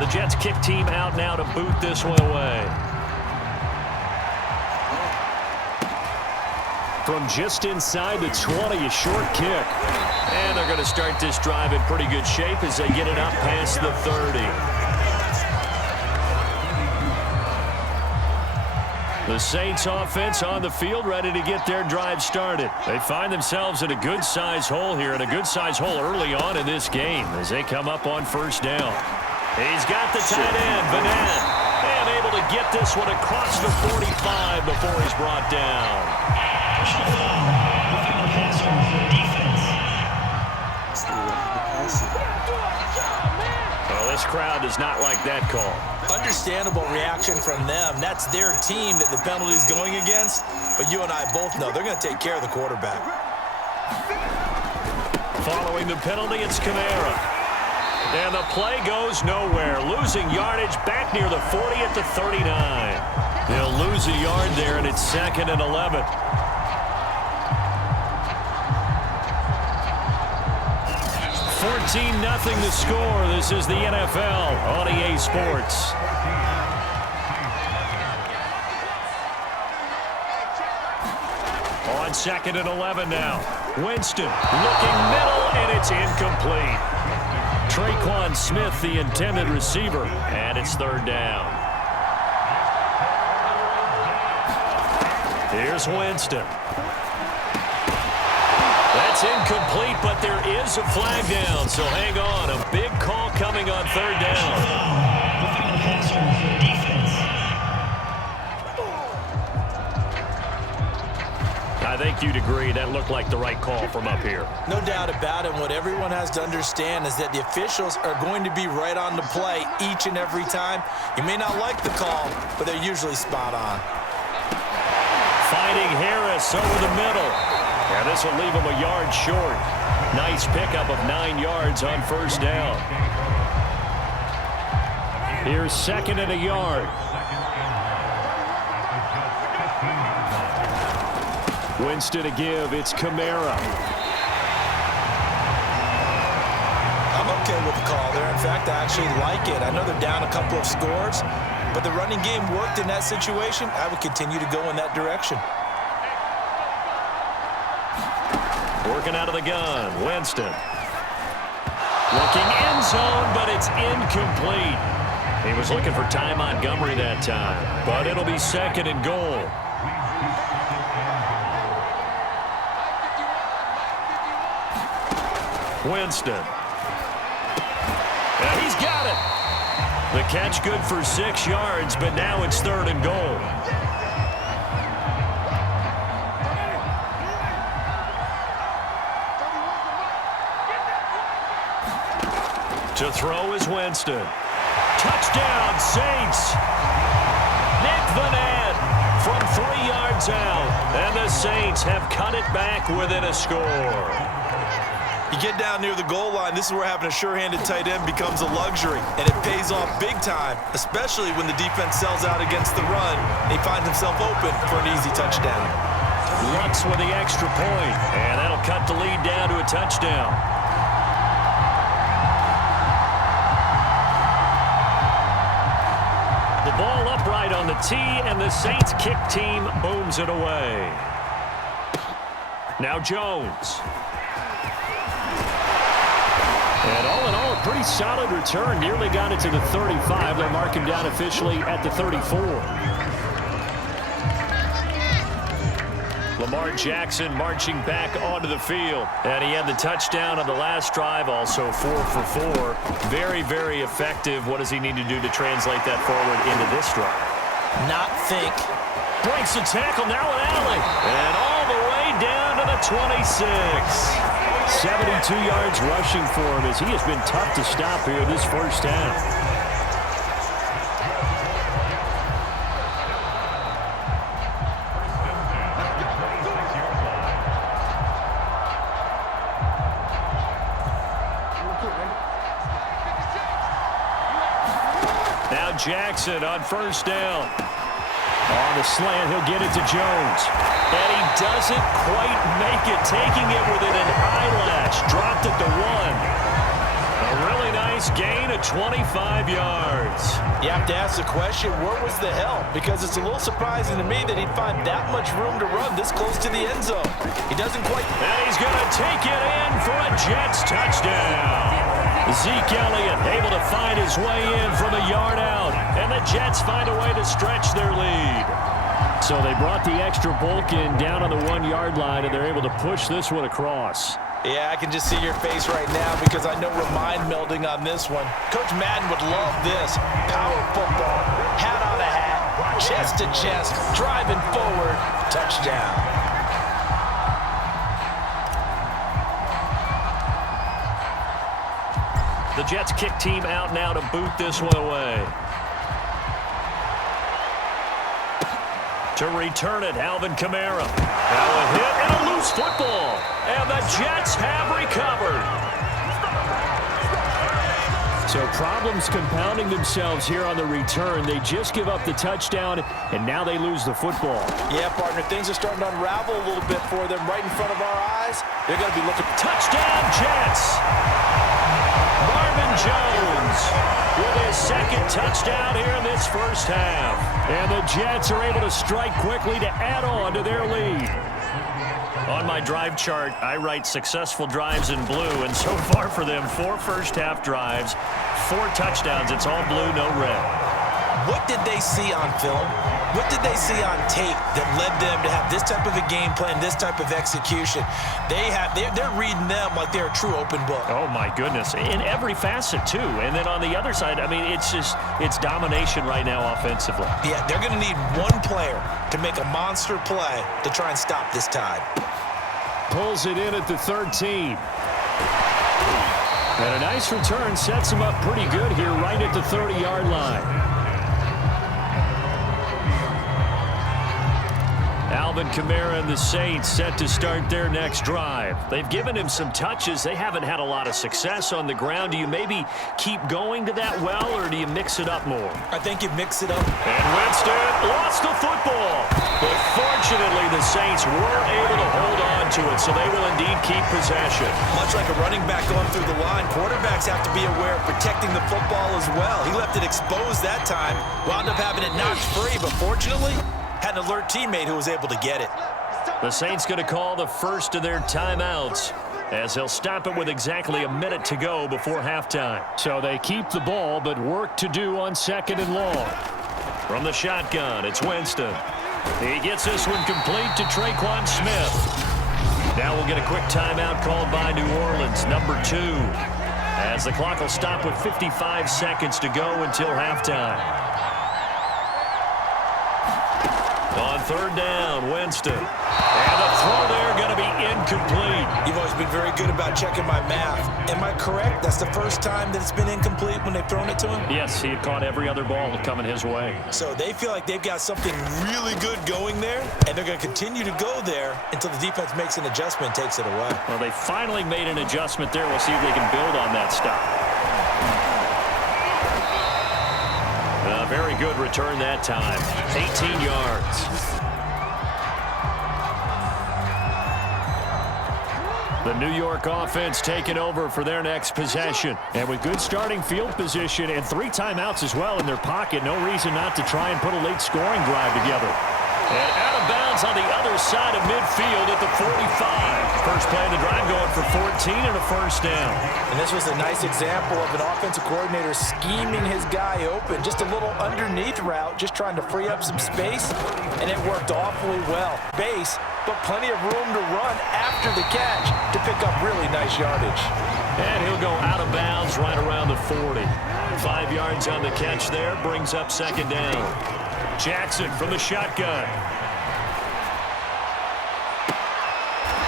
The Jets kick team out now to boot this one away. From just inside the 20, a short kick. And they're going to start this drive in pretty good shape as they get it up past the 30. The Saints offense on the field, ready to get their drive started. They find themselves in a good-sized hole here, and a good-sized hole early on in this game as they come up on first down. He's got the tight end, Vanette, and able to get this one across the 45 before he's brought down. Personal foul. Roughing the passer for defense. Well, this crowd does not like that call. Understandable reaction from them. That's their team that the penalty is going against. But you and I both know they're going to take care of the quarterback. Following the penalty, it's Kamara. And the play goes nowhere. Losing yardage back near the 40 at the 39. They'll lose a yard there, and it's 2nd and 11. 14-0 the score. This is the NFL on EA Sports. On 2nd and 11 now. Winston looking middle, and it's incomplete. Traquan Smith, the intended receiver, and it's 3rd down. Here's Winston. That's incomplete, but there is a flag down, so hang on. A big call coming on 3rd down. I think you'd agree that looked like the right call from up here. No doubt about it. What everyone has to understand is that the officials are going to be right on the play each and every time. You may not like the call, but they're usually spot on. Fighting Harris over the middle. And this will leave him a yard short. Nice pickup of 9 yards on first down. Here's 2nd and a yard. Winston to give. It's Kamara. I'm okay with the call there. In fact, I actually like it. I know they're down a couple of scores, but the running game worked in that situation. I would continue to go in that direction. Working out of the gun, Winston. Looking end zone, but it's incomplete. He was looking for Ty Montgomery that time, but it'll be 2nd and goal. Winston. And he's got it. The catch good for 6 yards, but now it's 3rd and goal. To throw is Winston. Touchdown, Saints. Nick Vanette from 3 yards out. And the Saints have cut it back within a score. You get down near the goal line, this is where having a sure-handed tight end becomes a luxury, and it pays off big time, especially when the defense sells out against the run. He finds himself open for an easy touchdown. Lux with the extra point, and that'll cut the lead down to a touchdown. The ball upright on the tee, and the Saints kick team booms it away. Now Jones. And all in all, a pretty solid return. Nearly got it to the 35. They'll mark him down officially at the 34. Lamar Jackson marching back onto the field. And he had the touchdown on the last drive, also 4 for 4. Very, very effective. What does he need to do to translate that forward into this drive? Not think. Breaks the tackle, now an alley. And all the way down to the 26. 72 yards rushing for him as he has been tough to stop here this first half. Now Jackson on first down. On the slant, he'll get it to Jones. And he doesn't quite make it, taking it within an eyelash. Dropped it to 1. A really nice gain of 25 yards. You have to ask the question, where was the help? Because it's a little surprising to me that he'd find that much room to run this close to the end zone. He doesn't quite... And he's going to take it in for a Jets touchdown. Zeke Elliott able to find his way in from a yard out. And the Jets find a way to stretch their lead. So they brought the extra bulk in down on the 1-yard line, and they're able to push this one across. Yeah, I can just see your face right now because I know we're mind melding on this one. Coach Madden would love this. Power football, hat on a hat, chest to chest, driving forward, touchdown. The Jets kick team out now to boot this one away. To return it, Alvin Kamara. Now a hit and a loose football. And the Jets have recovered. So problems compounding themselves here on the return. They just give up the touchdown, and now they lose the football. Yeah, partner, things are starting to unravel a little bit for them right in front of our eyes. They're going to be looking... Touchdown, Jets! Marvin Jones with his second touchdown here in this first half. And the Jets are able to strike quickly to add on to their lead. On my drive chart, I write successful drives in blue, and so far for them, 4 first-half drives, 4 touchdowns. It's all blue, no red. What did they see on film? What did they see on tape that led them to have this type of a game plan, this type of execution? They're reading them like they're a true open book. Oh, my goodness. In every facet, too. And then on the other side, I mean, it's domination right now offensively. Yeah, they're going to need one player to make a monster play to try and stop this tide. Pulls it in at the 13. And a nice return sets him up pretty good here right at the 30-yard line. Alvin Kamara and the Saints set to start their next drive. They've given him some touches. They haven't had a lot of success on the ground. Do you maybe keep going to that well, or do you mix it up more? I think you mix it up. And Winston lost the football. But fortunately, the Saints were able to hold on to it, so they will indeed keep possession. Much like a running back going through the line, quarterbacks have to be aware of protecting the football as well. He left it exposed that time, wound up having it knocked free, but fortunately, had an alert teammate who was able to get it. The Saints going to call the first of their timeouts as they'll stop it with exactly a minute to go before halftime. So they keep the ball, but work to do on 2nd and long. From the shotgun, it's Winston. He gets this one complete to Traquan Smith. Now we'll get a quick timeout called by New Orleans, number 2, as the clock will stop with 55 seconds to go until halftime. On 3rd down, Winston. And the throw there going to be incomplete. You've always been very good about checking my math. Am I correct? That's the first time that it's been incomplete when they've thrown it to him? Yes, he had caught every other ball coming his way. So they feel like they've got something really good going there, and they're going to continue to go there until the defense makes an adjustment and takes it away. Well, they finally made an adjustment there. We'll see if they can build on that stop. Very good return that time. 18 yards. The New York offense taking over for their next possession. And with good starting field position and 3 timeouts as well in their pocket, no reason not to try and put a late scoring drive together. And out of bounds on the other side of midfield at the 45. First play of the drive going for 14 and a first down. And this was a nice example of an offensive coordinator scheming his guy open. Just a little underneath route, just trying to free up some space, and it worked awfully well. Base, but plenty of room to run after the catch to pick up really nice yardage. And he'll go out of bounds right around the 40. 5 yards on the catch there, brings up 2nd down. Jackson from the shotgun.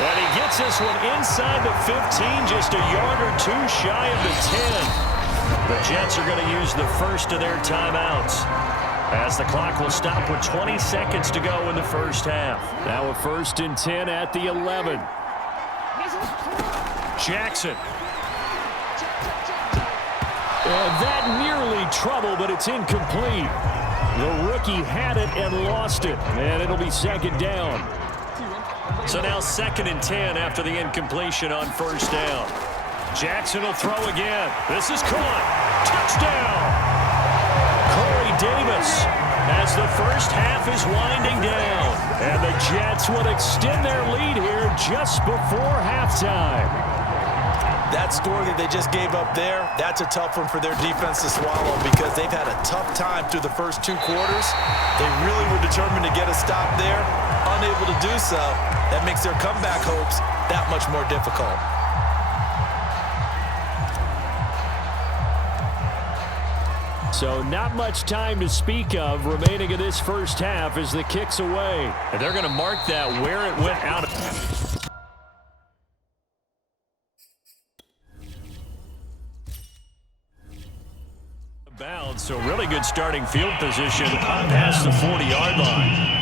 And he gets this one inside the 15, just a yard or 2 shy of the 10. The Jets are going to use the first of their timeouts as the clock will stop with 20 seconds to go in the first half. Now a 1st and 10 at the 11. Jackson. And that nearly trouble, but it's incomplete. The rookie had it and lost it, and it'll be second down. So now 2nd and 10 after the incompletion on first down. Jackson will throw again. This is caught. Touchdown! Corey Davis as the first half is winding down. And the Jets would extend their lead here just before halftime. That score that they just gave up there, that's a tough one for their defense to swallow because they've had a tough time through the first 2 quarters. They really were determined to get a stop there, unable to do so. That makes their comeback hopes that much more difficult. So not much time to speak of remaining in this first half as the kick's away. And they're going to mark that where it went out of bounds. So really good starting field position past the 40-yard line.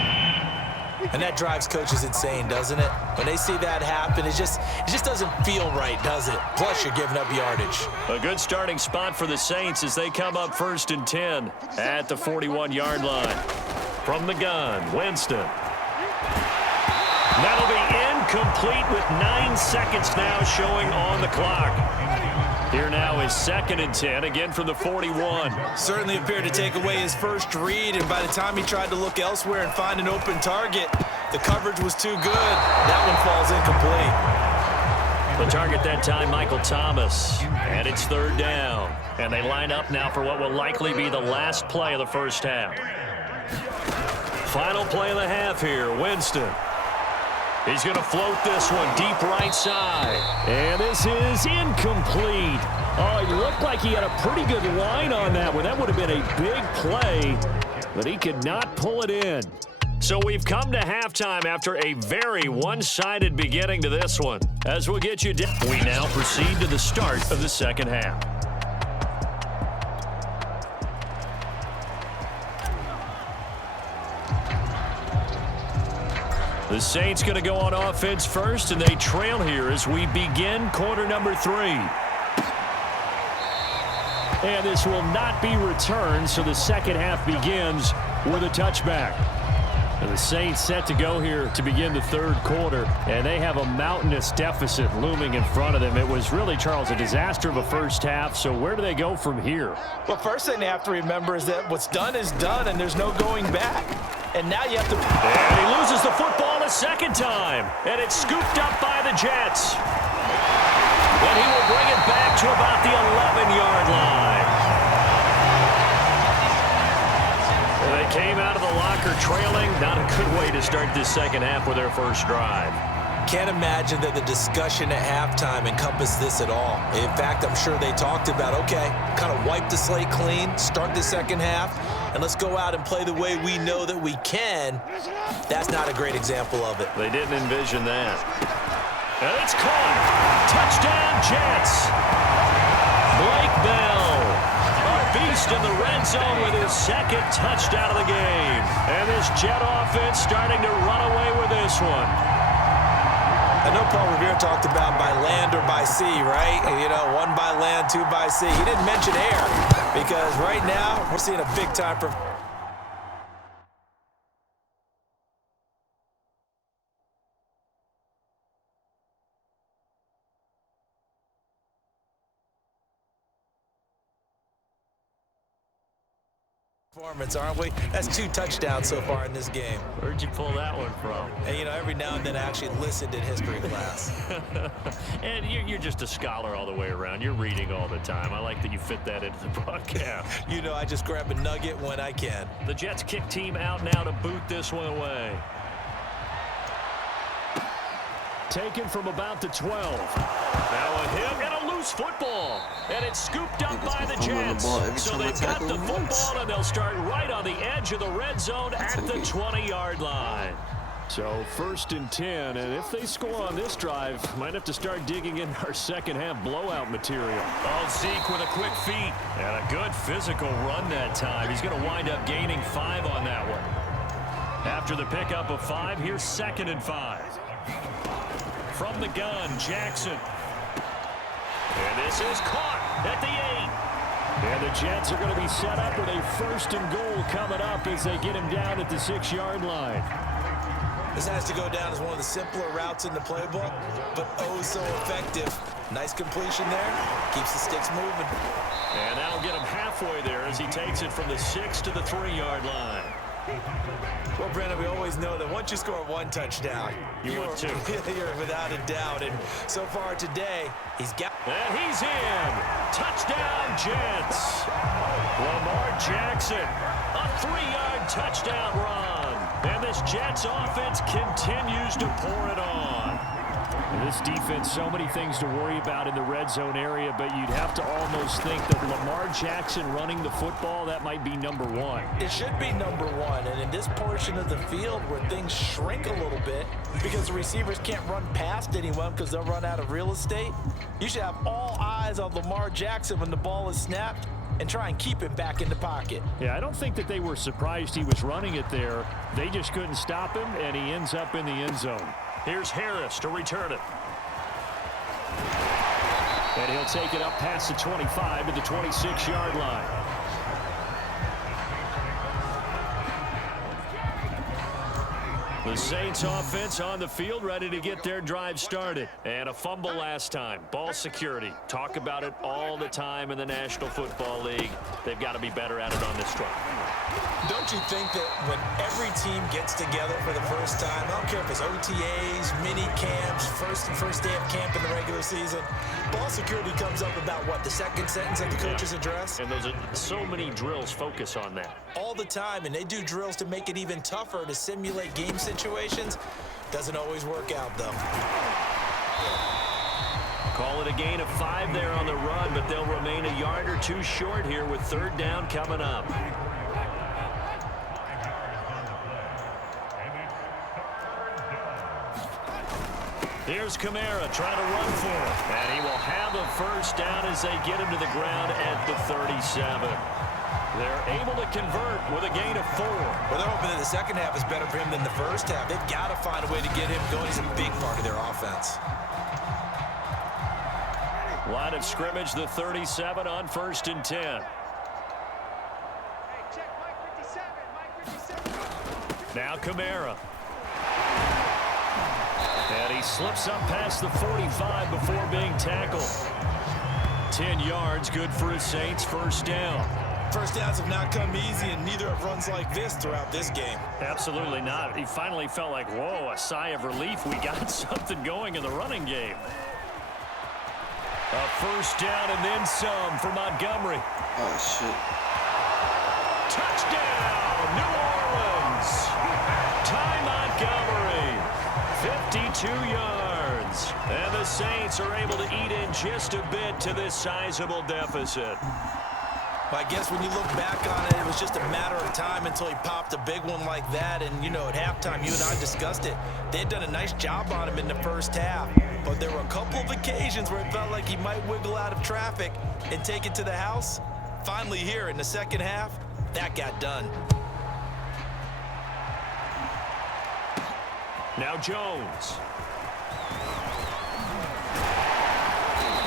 And that drives coaches insane, doesn't it? When they see that happen, it just doesn't feel right, does it? Plus, you're giving up yardage. A good starting spot for the Saints as they come up 1st and 10 at the 41-yard line. From the gun, Winston. That'll be incomplete with 9 seconds now showing on the clock. Here now is 2nd and 10, again from the 41. Certainly appeared to take away his first read, and by the time he tried to look elsewhere and find an open target, the coverage was too good. That one falls incomplete. The target that time, Michael Thomas, and it's 3rd down. And they line up now for what will likely be the last play of the first half. Final play of the half here, Winston. He's going to float this one deep right side. And this is incomplete. Oh, he looked like he had a pretty good line on that one. That would have been a big play, but he could not pull it in. So we've come to halftime after a very one-sided beginning to this one. As we'll get you down, we now proceed to the start of the second half. The Saints going to go on offense first, and they trail here as we begin quarter number 3. And this will not be returned, so the second half begins with a touchback. And the Saints set to go here to begin the 3rd quarter, and they have a mountainous deficit looming in front of them. It was really, Charles, a disaster of a first half, so where do they go from here? Well, first thing they have to remember is that what's done is done, and there's no going back. And now you have to... And he loses the football a second time, and it's scooped up by the Jets. And he will bring it back to about the 11-yard line. And they came out of the locker trailing. Not a good way to start this second half with their first drive. Can't imagine that the discussion at halftime encompassed this at all. In fact, I'm sure they talked about, okay, kind of wipe the slate clean, start the second half, and let's go out and play the way we know that we can. That's not a great example of it. They didn't envision that. And it's caught. Touchdown, Jets. Blake Bell, a beast in the red zone with his 2nd touchdown of the game. And this Jet offense starting to run away with this one. I know Paul Revere talked about by land or by sea, right? You know, 1 by land, 2 by sea. He didn't mention air because right now we're seeing a big time for... performance, aren't we? That's 2 touchdowns so far in this game. Where'd you pull that one from? And, you know, every now and then I actually listened in history class. And you're just a scholar all the way around. You're reading all the time. I like that you fit that into the broadcast. You know, I just grab a nugget when I can. The Jets kick team out now to boot this one away. Taken from about the 12. Now a hit and a loose football. And it's scooped up by the Jets. So they've got the football, and they'll start right on the edge of the red zone at the 20-yard line. So 1st and 10, and if they score on this drive, might have to start digging in our second half blowout material. Oh, Zeke with a quick feet and a good physical run that time. He's going to wind up gaining 5 on that one. After the pickup of 5, here's 2nd and 5. From the gun, Jackson. And this is caught at the 8. And the Jets are going to be set up with a 1st and goal coming up as they get him down at the 6-yard line. This has to go down as one of the simpler routes in the playbook, but oh so effective. Nice completion there. Keeps the sticks moving. And that'll get him halfway there as he takes it from the 6 to the 3-yard line. Well, Brandon, we always know that once you score 1 touchdown, you want 2. You're without a doubt. And so far today, he's got... And he's in. Touchdown, Jets. Lamar Jackson, a 3-yard touchdown run. And this Jets offense continues to pour it on. This defense, so many things to worry about in the red zone area, but you'd have to almost think that Lamar Jackson running the football, that might be number 1. It should be number 1, and in this portion of the field where things shrink a little bit because the receivers can't run past anyone because they'll run out of real estate, you should have all eyes on Lamar Jackson when the ball is snapped and try and keep him back in the pocket. Yeah, I don't think that they were surprised he was running it there. They just couldn't stop him, and he ends up in the end zone. Here's Harris to return it. And he'll take it up past the 25 to the 26-yard line. The Saints offense on the field, ready to get their drive started. And a fumble last time. Ball security. Talk about it all the time in the National Football League. They've got to be better at it on this drive. Don't you think that when every team gets together for the first time, I don't care if it's OTAs, mini camps, first day of camp in the regular season, ball security comes up about what, the second sentence of the coach's address? And those are so many drills focus on that. All the time, and they do drills to make it even tougher to simulate game situations. Doesn't always work out, though. Call it a gain of 5 there on the run, but they'll remain a yard or 2 short here with 3rd down coming up. Here's Kamara trying to run for it. And he will have a 1st down as they get him to the ground at the 37. They're able to convert with a gain of 4. Well, they're hoping that the second half is better for him than the first half. They've got to find a way to get him going. He's a big part of their offense. Line of scrimmage, the 37 on 1st and 10. Now Kamara. And he slips up past the 45 before being tackled. 10 yards, good for his Saints, 1st down. First downs have not come easy, and neither have runs like this throughout this game. Absolutely not. He finally felt like, whoa, a sigh of relief. We got something going in the running game. A 1st down and then some for Montgomery. Oh, shit. Touchdown, New Orleans. Ty Montgomery, 52 yards. And the Saints are able to eat in just a bit to this sizable deficit. I guess when you look back on it, it was just a matter of time until he popped a big one like that. And, you know, at halftime, you and I discussed it. They had done a nice job on him in the first half. But there were a couple of occasions where it felt like he might wiggle out of traffic and take it to the house. Finally here in the second half, that got done. Now Jones.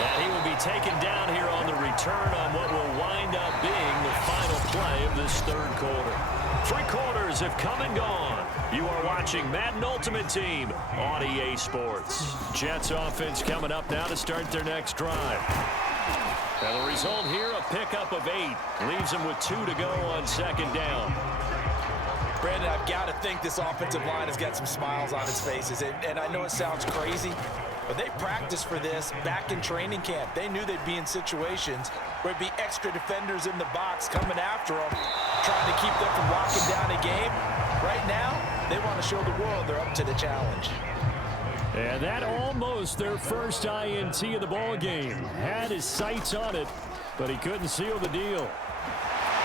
And he will be taken down here on the return on what will wind up being the final play of this 3rd quarter. 3 quarters have come and gone. You are watching Madden Ultimate Team on EA Sports. Jets offense coming up now to start their next drive. And the result here, a pickup of 8. Leaves them with 2 to go on 2nd down. Brandon, I've got to think this offensive line has got some smiles on its faces. And I know it sounds crazy, but they practiced for this back in training camp. They knew they'd be in situations where it'd be extra defenders in the box coming after them, trying to keep them from locking down a game. Right now, they want to show the world they're up to the challenge. And that almost their first INT of the ball game. Had his sights on it, but he couldn't seal the deal.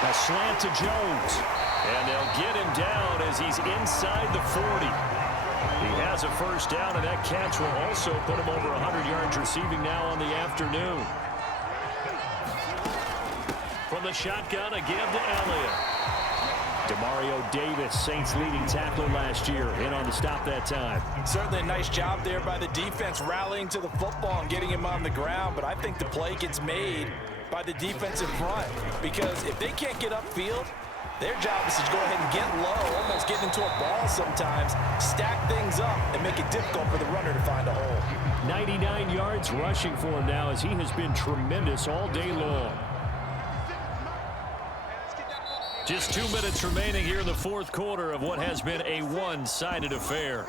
A slant to Jones. And they'll get him down as he's inside the 40. He has a 1st down, and that catch will also put him over 100 yards receiving now on the afternoon. From the shotgun, a give to Elliott. Demario Davis, Saints leading tackler last year, in on the stop that time. Certainly a nice job there by the defense rallying to the football and getting him on the ground, but I think the play gets made by the defensive front, because if they can't get upfield, their job is to go ahead and get low, almost get into a ball sometimes, stack things up, and make it difficult for the runner to find a hole. 99 yards rushing for him now as he has been tremendous all day long. Just 2 minutes remaining here in the fourth quarter of what has been a one-sided affair.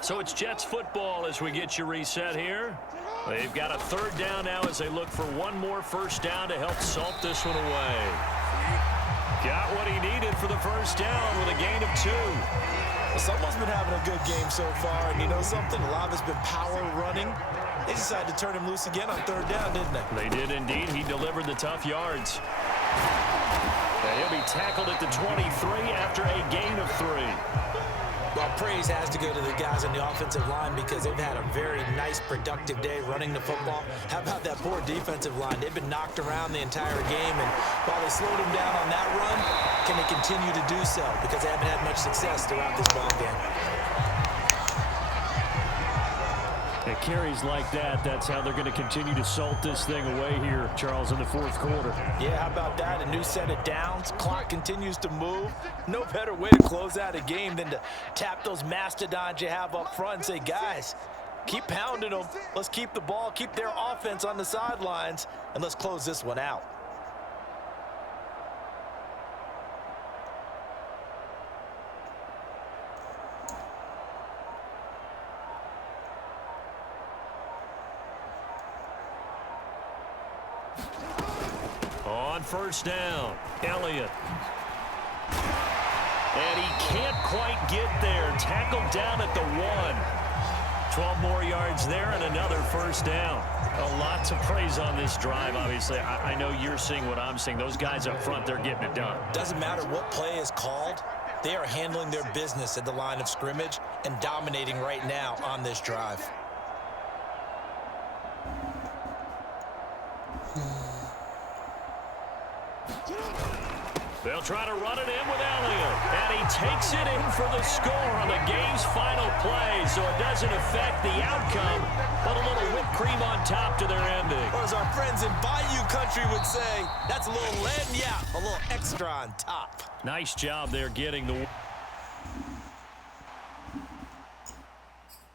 So it's Jets football as we get you reset here. They've got a third down now as they look for one more first down to help salt this one away. Got what he needed for the first down with a gain of 2. Well, someone's been having a good game so far, and you know something? A lot of it's been power running. They decided to turn him loose again on third down, didn't they? They did indeed. He delivered the tough yards. And he'll be tackled at the 23 after a gain of 3. Well, praise has to go to the guys on the offensive line because they've had a very nice, productive day running the football. How about that poor defensive line? They've been knocked around the entire game, and while they slowed them down on that run, can they continue to do so? Because they haven't had much success throughout this ball game. It carries like that. That's how they're going to continue to salt this thing away here, Charles, in the fourth quarter. Yeah, how about that? A new set of downs. Clock continues to move. No better way to close out a game than to tap those mastodons you have up front and say, guys, keep pounding them. Let's keep the ball, keep their offense on the sidelines, and let's close this one out. On first down, Elliott. And he can't quite get there. Tackled down at the 1. 12 more yards there and another first down. A lot to praise on this drive, obviously. I know you're seeing what I'm seeing. Those guys up front, they're getting it done. Doesn't matter what play is called. They are handling their business at the line of scrimmage and dominating right now on this drive. They'll try to run it in with Elliott. And he takes it in for the score on the game's final play. So it doesn't affect the outcome, but a little whipped cream on top to their ending. Or as our friends in Bayou Country would say, that's a little lagniappe, a little extra on top. Nice job there getting the...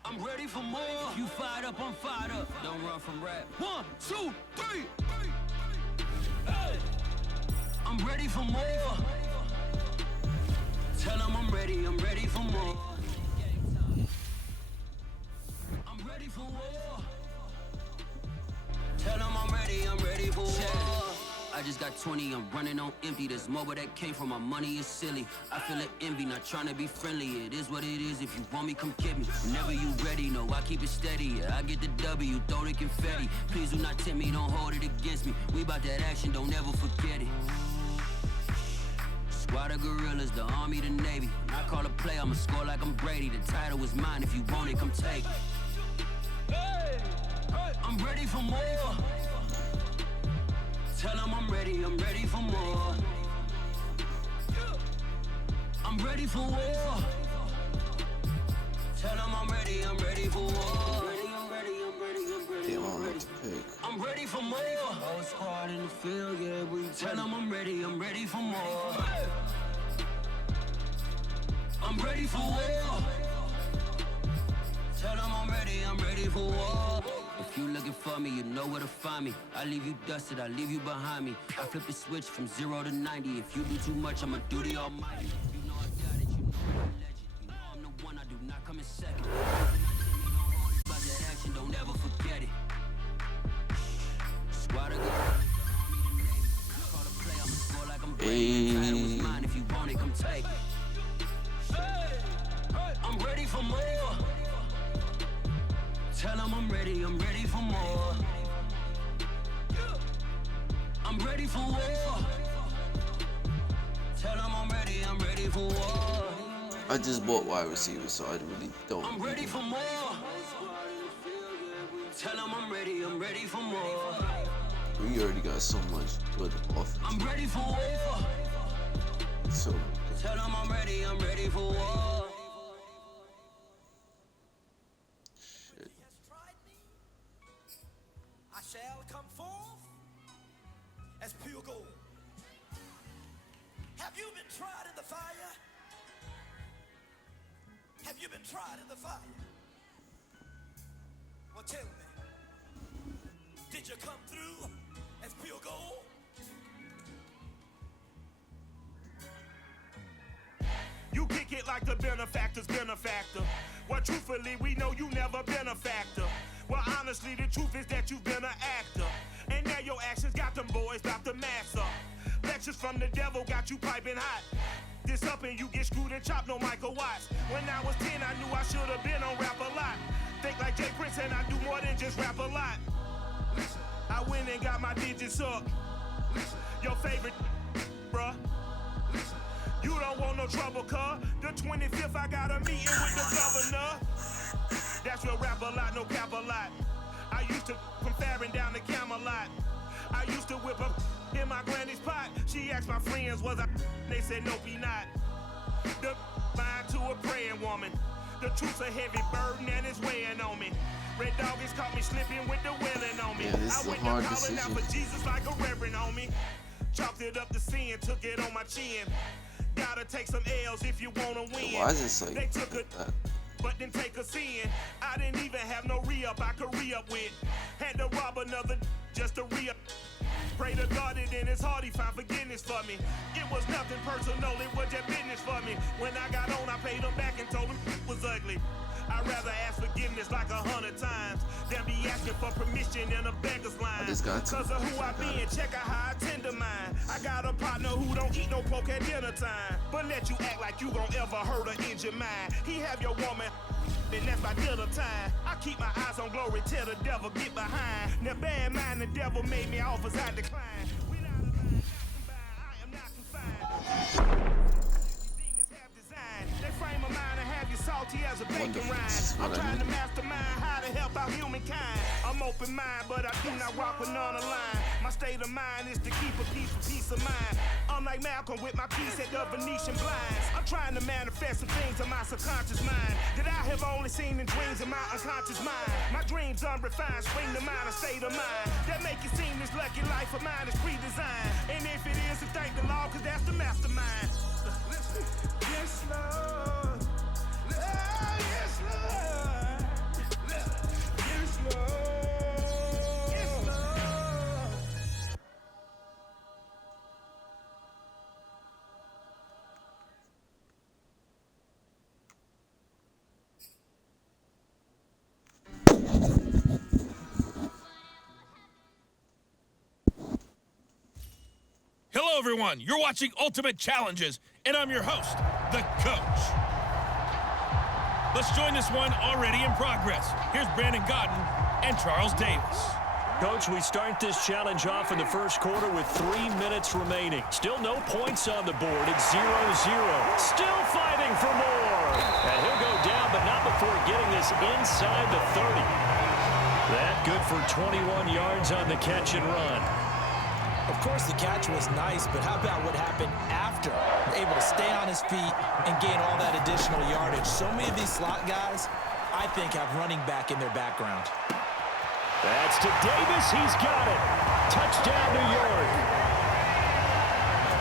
I'm ready for more. If you fired up, I'm fired up. Don't run from rap. 1, 2, 3. Hey. I'm ready for more. Tell them I'm ready for more. I'm ready for war. Tell them I'm ready for war. I just got 20, I'm running on empty. There's more where that came from, my money is silly. I feel an envy, not trying to be friendly. It is what it is, if you want me, come get me. Whenever you ready, no, I keep it steady. Yeah, I get the W, throw the confetti. Please do not tempt me, don't hold it against me. We about that action, don't ever forget it. Squad of gorillas, the army, the navy. When I call a play, I'ma score like I'm Brady. The title is mine, if you want it, come take it. I'm ready for more. Tell them I'm ready for more. I'm ready for war. Tell them I'm ready for war. I'm ready for more. Whole squad in the field, yeah, we tell them I'm ready for more. I'm ready for war. Tell them I'm ready for war. If you looking for me, you know where to find me. I leave you dusted, I leave you behind me. I flip the switch from 0 to 90. If you do too much, I'ma do the almighty. You know I got it, you know I'm a legend. You know I'm the one, I do not come in second. About that action, don't ever forget it. Squad of girls, the army, the navy. I call a play, I'ma score like I'm Brady. The title is mine, if you want it, come take it. I'm ready for more. Tell them I'm ready for more. I'm ready for war. Tell them I'm ready for war. I just bought wide receiver, so I really don't. I'm ready for more. Tell them I'm ready for more. We already got so much good offense. I'm ready for war. So tell them I'm ready for war. Have you been tried in the fire? Have you been tried in the fire? Well, tell me, did you come through as pure gold? You kick it like the benefactor's benefactor. Well, truthfully, we know you never been a factor. Well, honestly, the truth is that you've been an actor. And now your actions got them boys about to mass up. Lectures from the devil got you piping hot. This up and you get screwed and chopped, no Michael Watts. When I was 10, I knew I should have been on Rap a Lot. Think like Jay Prince and I do more than just rap a lot. I went and got my digits up. Your favorite, bruh. You don't want no trouble, cuz. The 25th, I got a meeting with the governor. That's real Rap a Lot, no cap a lot. I used to come faring down the Camelot. I used to whip up in my granny's pot. She asked my friends, was I? They said, nope, he not. The mind to a praying woman. The truth's a heavy burden and it's weighing on me. Red Dog has caught me slipping with the wailing on me. Yeah, this is I went a hard to calling out decision. for Jesus like a reverend on me. Chalked it up to sin, took it on my chin. Gotta take some L's if you wanna win. Why is this like They took a that? but then take a sin. I didn't even have no re-up I could re-up with. Had to rob another just to re-up. Pray to God it in his heart he found forgiveness for me. It was nothing personal, it was just business for me. When I got on, I paid him back and told him it was ugly. I'd rather ask forgiveness like 100 times than be asking for permission in a beggar's line. just got to- Cause of who I be and check out how I tend to mine. I got a partner who don't eat no pork at dinner time, but let you act like you gon' ever hurt or injure mine. He have your woman, and that's by dinner time. I keep my eyes on glory till the devil get behind. Now bear in mind the devil made me offers I decline. Without a mind, I am not confined. These demons have design. They frame a mind and have you salty as a bacon Wonderful. rind. This is what I'm I trying to need. mastermind how to help out humankind. I'm open mind, but I do not rock with none line. My state of mind is to keep a peace of mind. Unlike Malcolm with my piece at the Venetian blinds. I'm trying to manifest some things in my subconscious mind that I have only seen in dreams in my unconscious mind. My dreams unrefined, spring to mind, a state of mind that make it seem this lucky life of mine is pre-designed. And if it is, then thank the Lord, cause that's the mastermind. Yes, Lord. Yes, Lord. Yes, Lord. Yes, Lord. Hello, everyone. You're watching Ultimate Challenges, and I'm your host, the Coach. Let's join this one already in progress. Here's Brandon Godden and Charles Davis. Coach, we start this challenge off in the first quarter with 3 minutes remaining. Still no points on the board. It's 0-0. Still fighting for more. And he'll go down, but not before getting this inside the 30. That good for 21 yards on the catch and run. Of course, the catch was nice, but how about what happened after? Able to stay on his feet and gain all that additional yardage. So many of these slot guys, I think, have running back in their background. That's to Davis. He's got it. Touchdown, New York.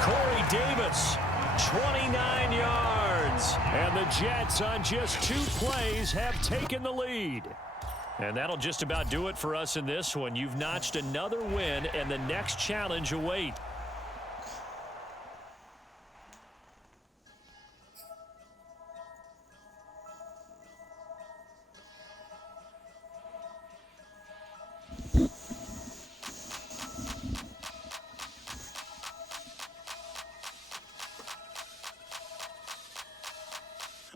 Corey Davis, 29 yards. And the Jets, on just 2 plays, have taken the lead. And that'll just about do it for us in this one. You've notched another win, and the next challenge awaits.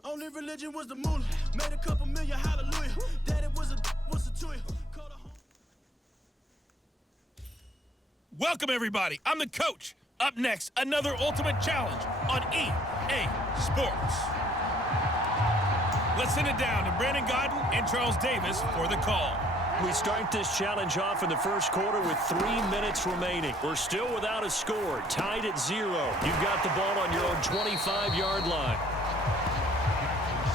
Only religion was the moolah. Made a couple million, hallelujah. Daddy was a to you. Called a home. Welcome, everybody. I'm the Coach. Up next, another Ultimate Challenge on EA Sports. Let's send it down to Brandon Godden and Charles Davis for the call. We start this challenge off in the first quarter with 3 minutes remaining. We're still without a score, tied at 0. You've got the ball on your own 25-yard line.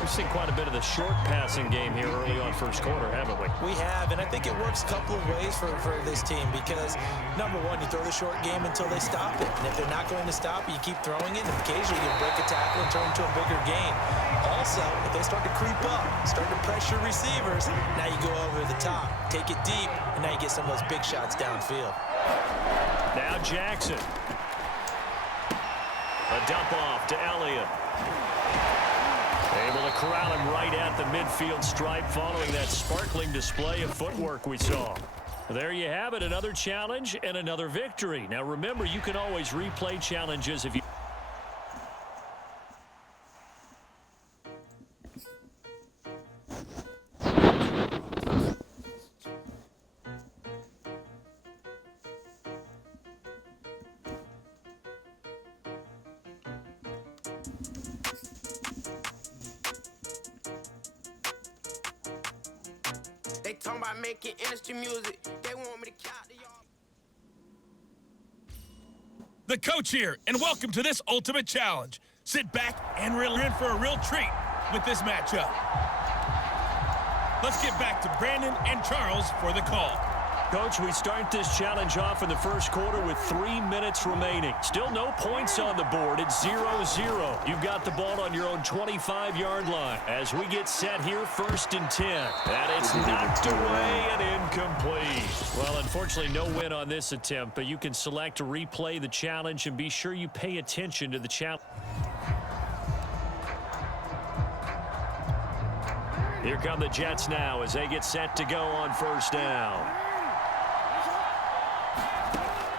We've seen quite a bit of the short passing game here early on first quarter, haven't we? We have, and I think it works a couple of ways for this team because, number one, you throw the short game until they stop it. And if they're not going to stop it, you keep throwing it, and occasionally you break a tackle and turn it into a bigger gain. Also, if they start to creep up, start to pressure receivers, now you go over the top, take it deep, and now you get some of those big shots downfield. Now Jackson. A dump off to Elliott. Able to corral him right at the midfield stripe following that sparkling display of footwork we saw. There you have it, another challenge and another victory. Now remember, you can always replay challenges if you... They talking about making industry music. They want me to count to y'all. The coach here, and welcome to this Ultimate Challenge. Sit back and reel in for a real treat with this matchup. Let's get back to Brandon and Charles for the call. Coach, we start this challenge off in the first quarter with 3 minutes remaining. Still no points on the board. It's 0-0. You've got the ball on your own 25-yard line. As we get set here, 1st and 10. And it's knocked away and incomplete. Well, unfortunately, no win on this attempt, but you can select to replay the challenge and be sure you pay attention to the challenge. Here come the Jets now as they get set to go on 1st down.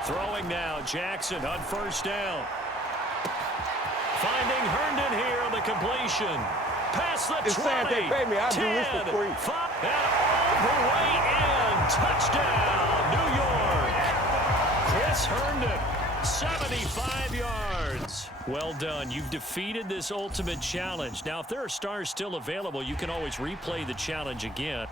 Throwing now, Jackson on 1st down. Finding Herndon here on the completion. Past the 20, 10, 5, and all the way in. Touchdown, New York. Chris Herndon, 75 yards. Well done. You've defeated this ultimate challenge. Now, if there are stars still available, you can always replay the challenge again.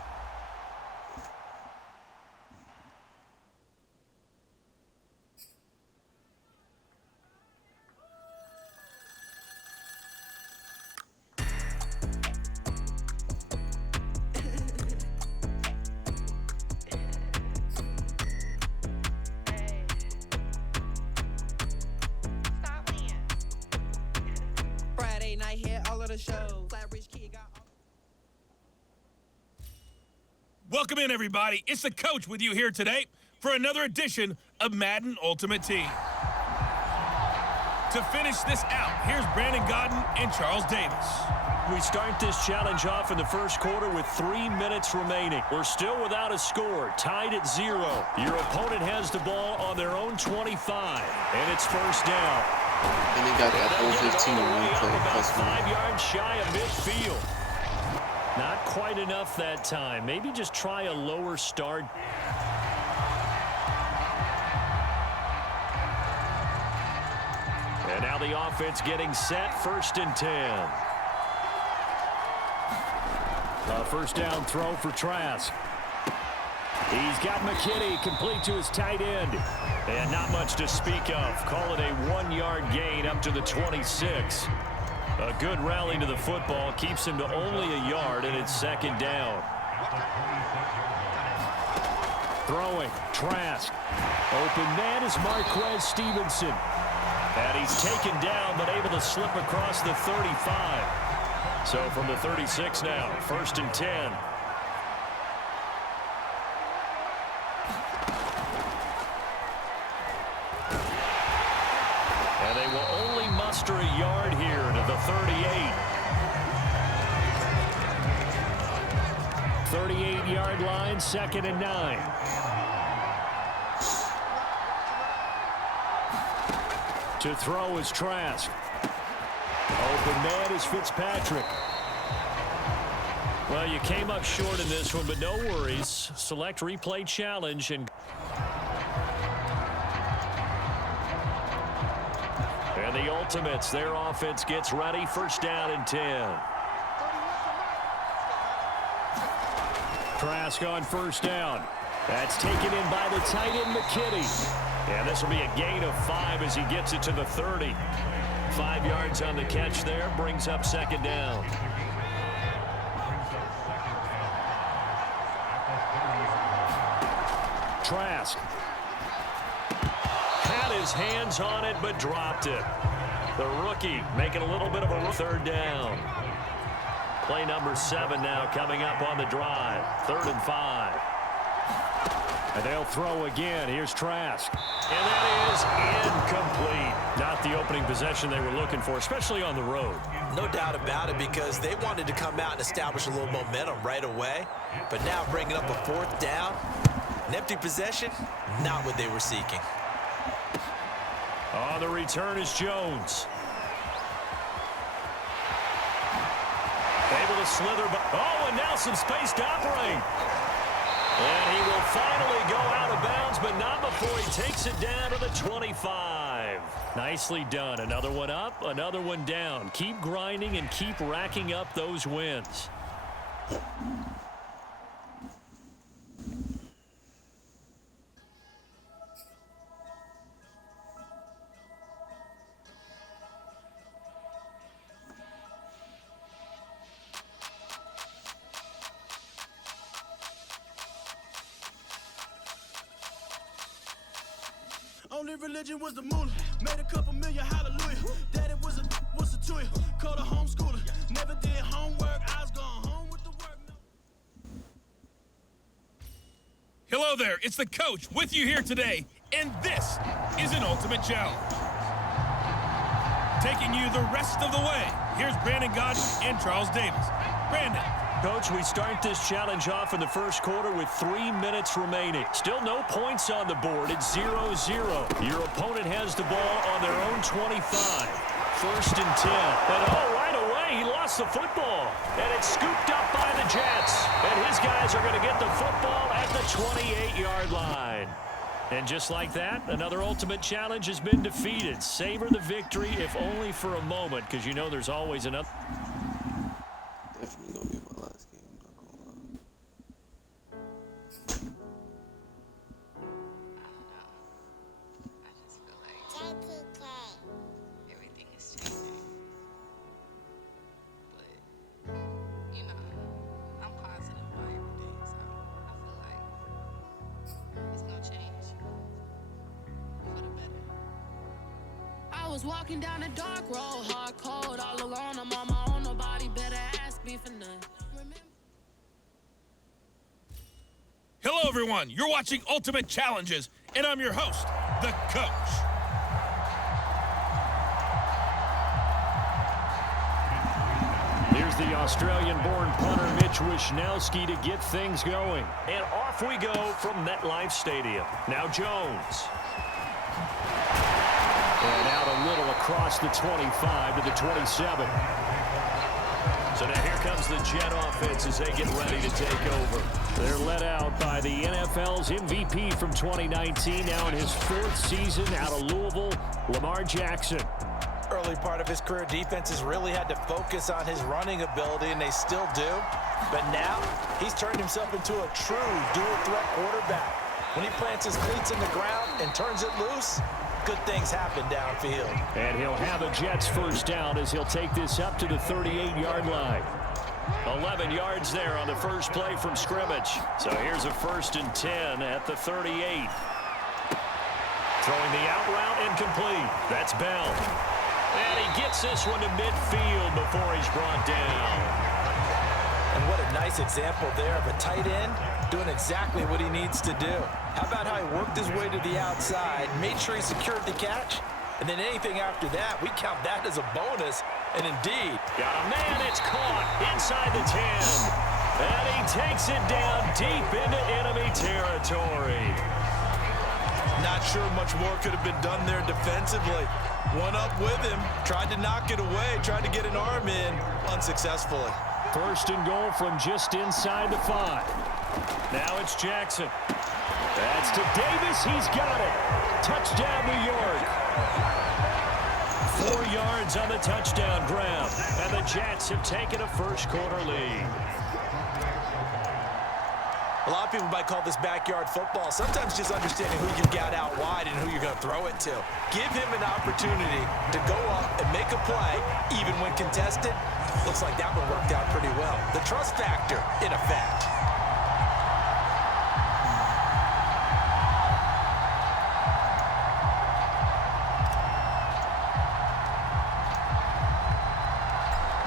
Night here, all of the shows. That rich kid got... Welcome in, everybody. It's the coach with you here today for another edition of Madden Ultimate Team. To finish this out, here's Brandon Gaudin and Charles Davis. We start this challenge off in the first quarter with 3 minutes remaining. We're still without a score, tied at 0. Your opponent has the ball on their own 25, and it's 1st down. And they got that whole 15 about 5 yards shy of midfield. Not quite enough that time. Maybe just try a lower start. And now the offense getting set, 1st and 10. A 1st down throw for Trask. He's got McKinney complete to his tight end. And not much to speak of. Call it a 1-yard gain up to the 26. A good rally to the football keeps him to only a yard, and it's 2nd down. Throwing, Trask. Open man is Marquez Stevenson. And he's taken down, but able to slip across the 35. So from the 36 now, 1st and 10. And they will only muster a yard here to the 38. 38-yard line, 2nd and 9. To throw is Trask. Open man is Fitzpatrick. Well, you came up short in this one, but no worries. Select replay challenge and... And the Ultimates, their offense gets ready. 1st down and 10. Trask on 1st down. That's taken in by the tight end, McKinney. And this will be a gain of 5 as he gets it to the 30. 5 yards on the catch there, brings up 2nd down. Trask. Had his hands on it, but dropped it. The rookie making a little bit of a third down. Play number 7 now coming up on the drive. 3rd and 5. And they'll throw again. Here's Trask. And that is incomplete. Not the opening possession they were looking for, especially on the road. No doubt about it, because they wanted to come out and establish a little momentum right away. But now bringing up a 4th down, an empty possession, not what they were seeking. On the return is Jones. Able to slither. Oh, and now some space to operate. And he will finally go out of bounds, but not before he takes it down to the 25. Nicely done. Another one up, another one down. Keep grinding and keep racking up those wins. Only religion was the moolah. Made a couple million, hallelujah. Daddy was a to you. Called a homeschooler. Never did homework. I was going home with the work. Hello there, it's the coach with you here today, and this is an Ultimate Challenge. Taking you the rest of the way, here's Brandon Godden and Charles Davis. Brandon. Coach, we start this challenge off in the first quarter with 3 minutes remaining. Still no points on the board. It's 0-0. Your opponent has the ball on their own 25. 1st and 10. And right away, he lost the football. And it's scooped up by the Jets. And his guys are going to get the football at the 28-yard line. And just like that, another Ultimate Challenge has been defeated. Savor the victory, if only for a moment, because you know there's always another. Definitely gonna be my last game, I'm not gonna lie. I just feel like everything is changing. But, you know, I'm positive about everything, so I feel like it's gonna change for the better. I was walking down a dark road, hard cold, all alone. I'm on my own, nobody better ask me for nothing. Hello, everyone. You're watching Ultimate Challenges, and I'm your host, the Coach. Here's the Australian-born punter Mitch Wishnowsky to get things going. And off we go from MetLife Stadium. Now Jones. And out a little across the 25 to the 27. So now here comes the Jet offense as they get ready to take over. They're led out by the NFL's MVP from 2019, now in his 4th season out of Louisville, Lamar Jackson. Early part of his career, defenses really had to focus on his running ability, and they still do. But now, he's turned himself into a true dual-threat quarterback. When he plants his cleats in the ground and turns it loose, good things happen downfield. And he'll have a Jets first down as he'll take this up to the 38-yard line. 11 yards there on the first play from scrimmage. So here's a 1st and 10 at the 38. Throwing the out route incomplete. That's Bell. And he gets this one to midfield before he's brought down. And what a nice example there of a tight end doing exactly what he needs to do. How about how he worked his way to the outside, made sure he secured the catch, and then anything after that, we count that as a bonus. And indeed, got a man, it's caught inside the 10. And he takes it down deep into enemy territory. Not sure much more could have been done there defensively. One up with him, tried to knock it away, tried to get an arm in, unsuccessfully. 1st and goal from just inside the 5. Now it's Jackson. That's to Davis. He's got it. Touchdown, New York. 4 yards on the touchdown grab. And the Jets have taken a first quarter lead. A lot of people might call this backyard football. Sometimes just understanding who you've got out wide and who you're going to throw it to. Give him an opportunity to go up and make a play, even when contested. Looks like that one worked out pretty well. The trust factor, in effect.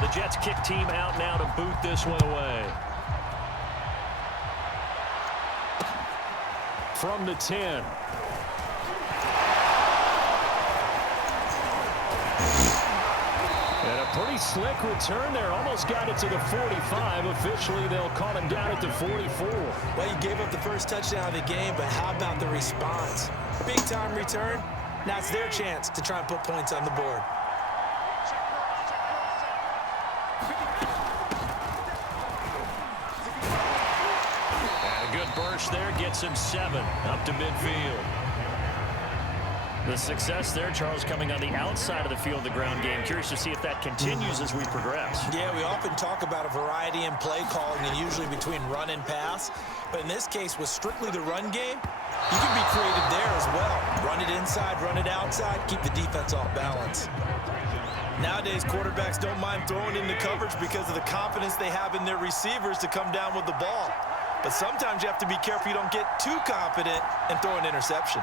The Jets kick team out now to boot this one away. From the 10. And a pretty slick return there. Almost got it to the 45. Officially, they'll call him down at the 44. Well, you gave up the first touchdown of the game, but how about the response? Big-time return. Now it's their chance to try and put points on the board. And a good burst there gets him 7 up to midfield. The success there, Charles, coming on the outside of the field, the ground game. Curious to see if that continues as we progress. Yeah, we often talk about a variety in play calling and usually between run and pass. But in this case, with strictly the run game, you can be creative there as well. Run it inside, run it outside, keep the defense off balance. Nowadays, quarterbacks don't mind throwing into coverage because of the confidence they have in their receivers to come down with the ball. But sometimes you have to be careful you don't get too confident and throw an interception.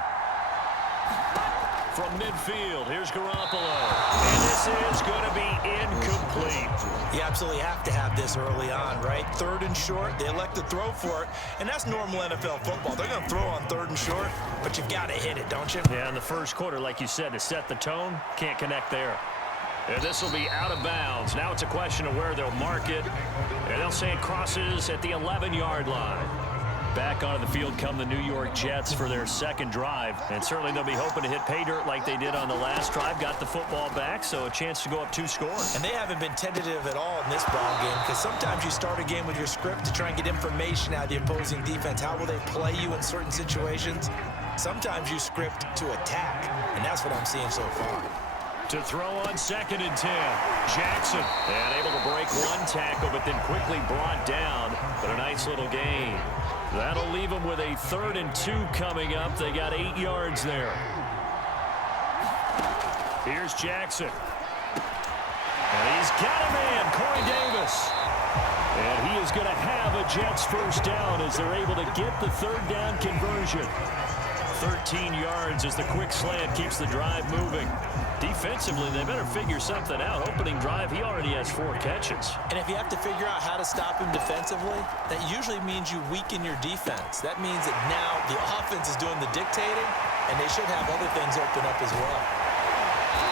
From midfield, here's Garoppolo. And this is going to be incomplete. You absolutely have to have this early on, right? 3rd and short, they elect to throw for it, and that's normal NFL football. They're going to throw on 3rd and short, but you've got to hit it, don't you? Yeah, in the first quarter, like you said, to set the tone, can't connect there. And this will be out of bounds. Now it's a question of where they'll mark it, and they'll say it crosses at the 11-yard line. Back onto the field come the New York Jets for their second drive. And certainly they'll be hoping to hit pay dirt like they did on the last drive. Got the football back, so a chance to go up 2 scores. And they haven't been tentative at all in this ball game because sometimes you start a game with your script to try and get information out of the opposing defense. How will they play you in certain situations? Sometimes you script to attack, and that's what I'm seeing so far. To throw on 2nd and 10. Jackson. And able to break 1 tackle, but then quickly brought down. But a nice little gain. That'll leave them with a 3rd and 2 coming up. They got 8 yards there. Here's Jackson. And he's got a man, Corey Davis. And he is going to have a Jets first down as they're able to get the 3rd down conversion. 13 yards as the quick slant keeps the drive moving. Defensively, they better figure something out. Opening drive, he already has 4 catches. And if you have to figure out how to stop him defensively, that usually means you weaken your defense. That means that now the offense is doing the dictating, and they should have other things open up as well.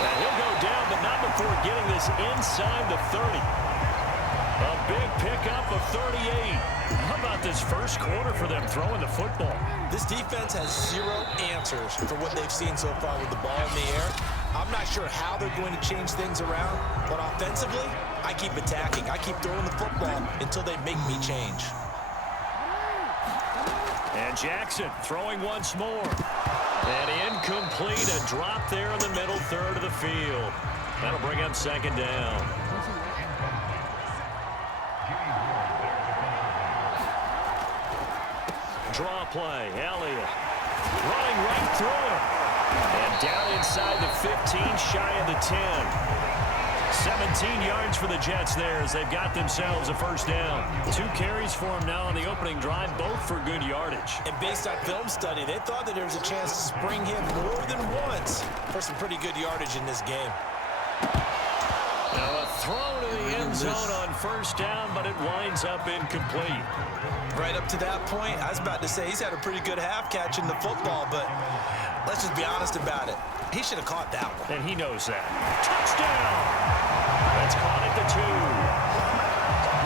And he'll go down, but not before getting this inside the 30. A big pickup of 38. How about this first quarter for them throwing the football? This defense has 0 answers for what they've seen so far with the ball in the air. I'm not sure how they're going to change things around, but offensively, I keep attacking. I keep throwing the football until they make me change. And Jackson throwing once more. And incomplete, a drop there in the middle 3rd of the field. That'll bring up 2nd down. Draw play, Elliott running right through him. And down inside the 15, shy of the 10. 17 yards for the Jets there as they've got themselves a first down. 2 carries for them now on the opening drive, both for good yardage. And based on film study, they thought that there was a chance to spring him more than once for some pretty good yardage in this game. Now a throw to the end zone on first down, but it winds up incomplete. Right up to that point, I was about to say he's had a pretty good half catching the football, but let's just be honest about it. He should have caught that one. And he knows that. Touchdown! That's caught at the 2.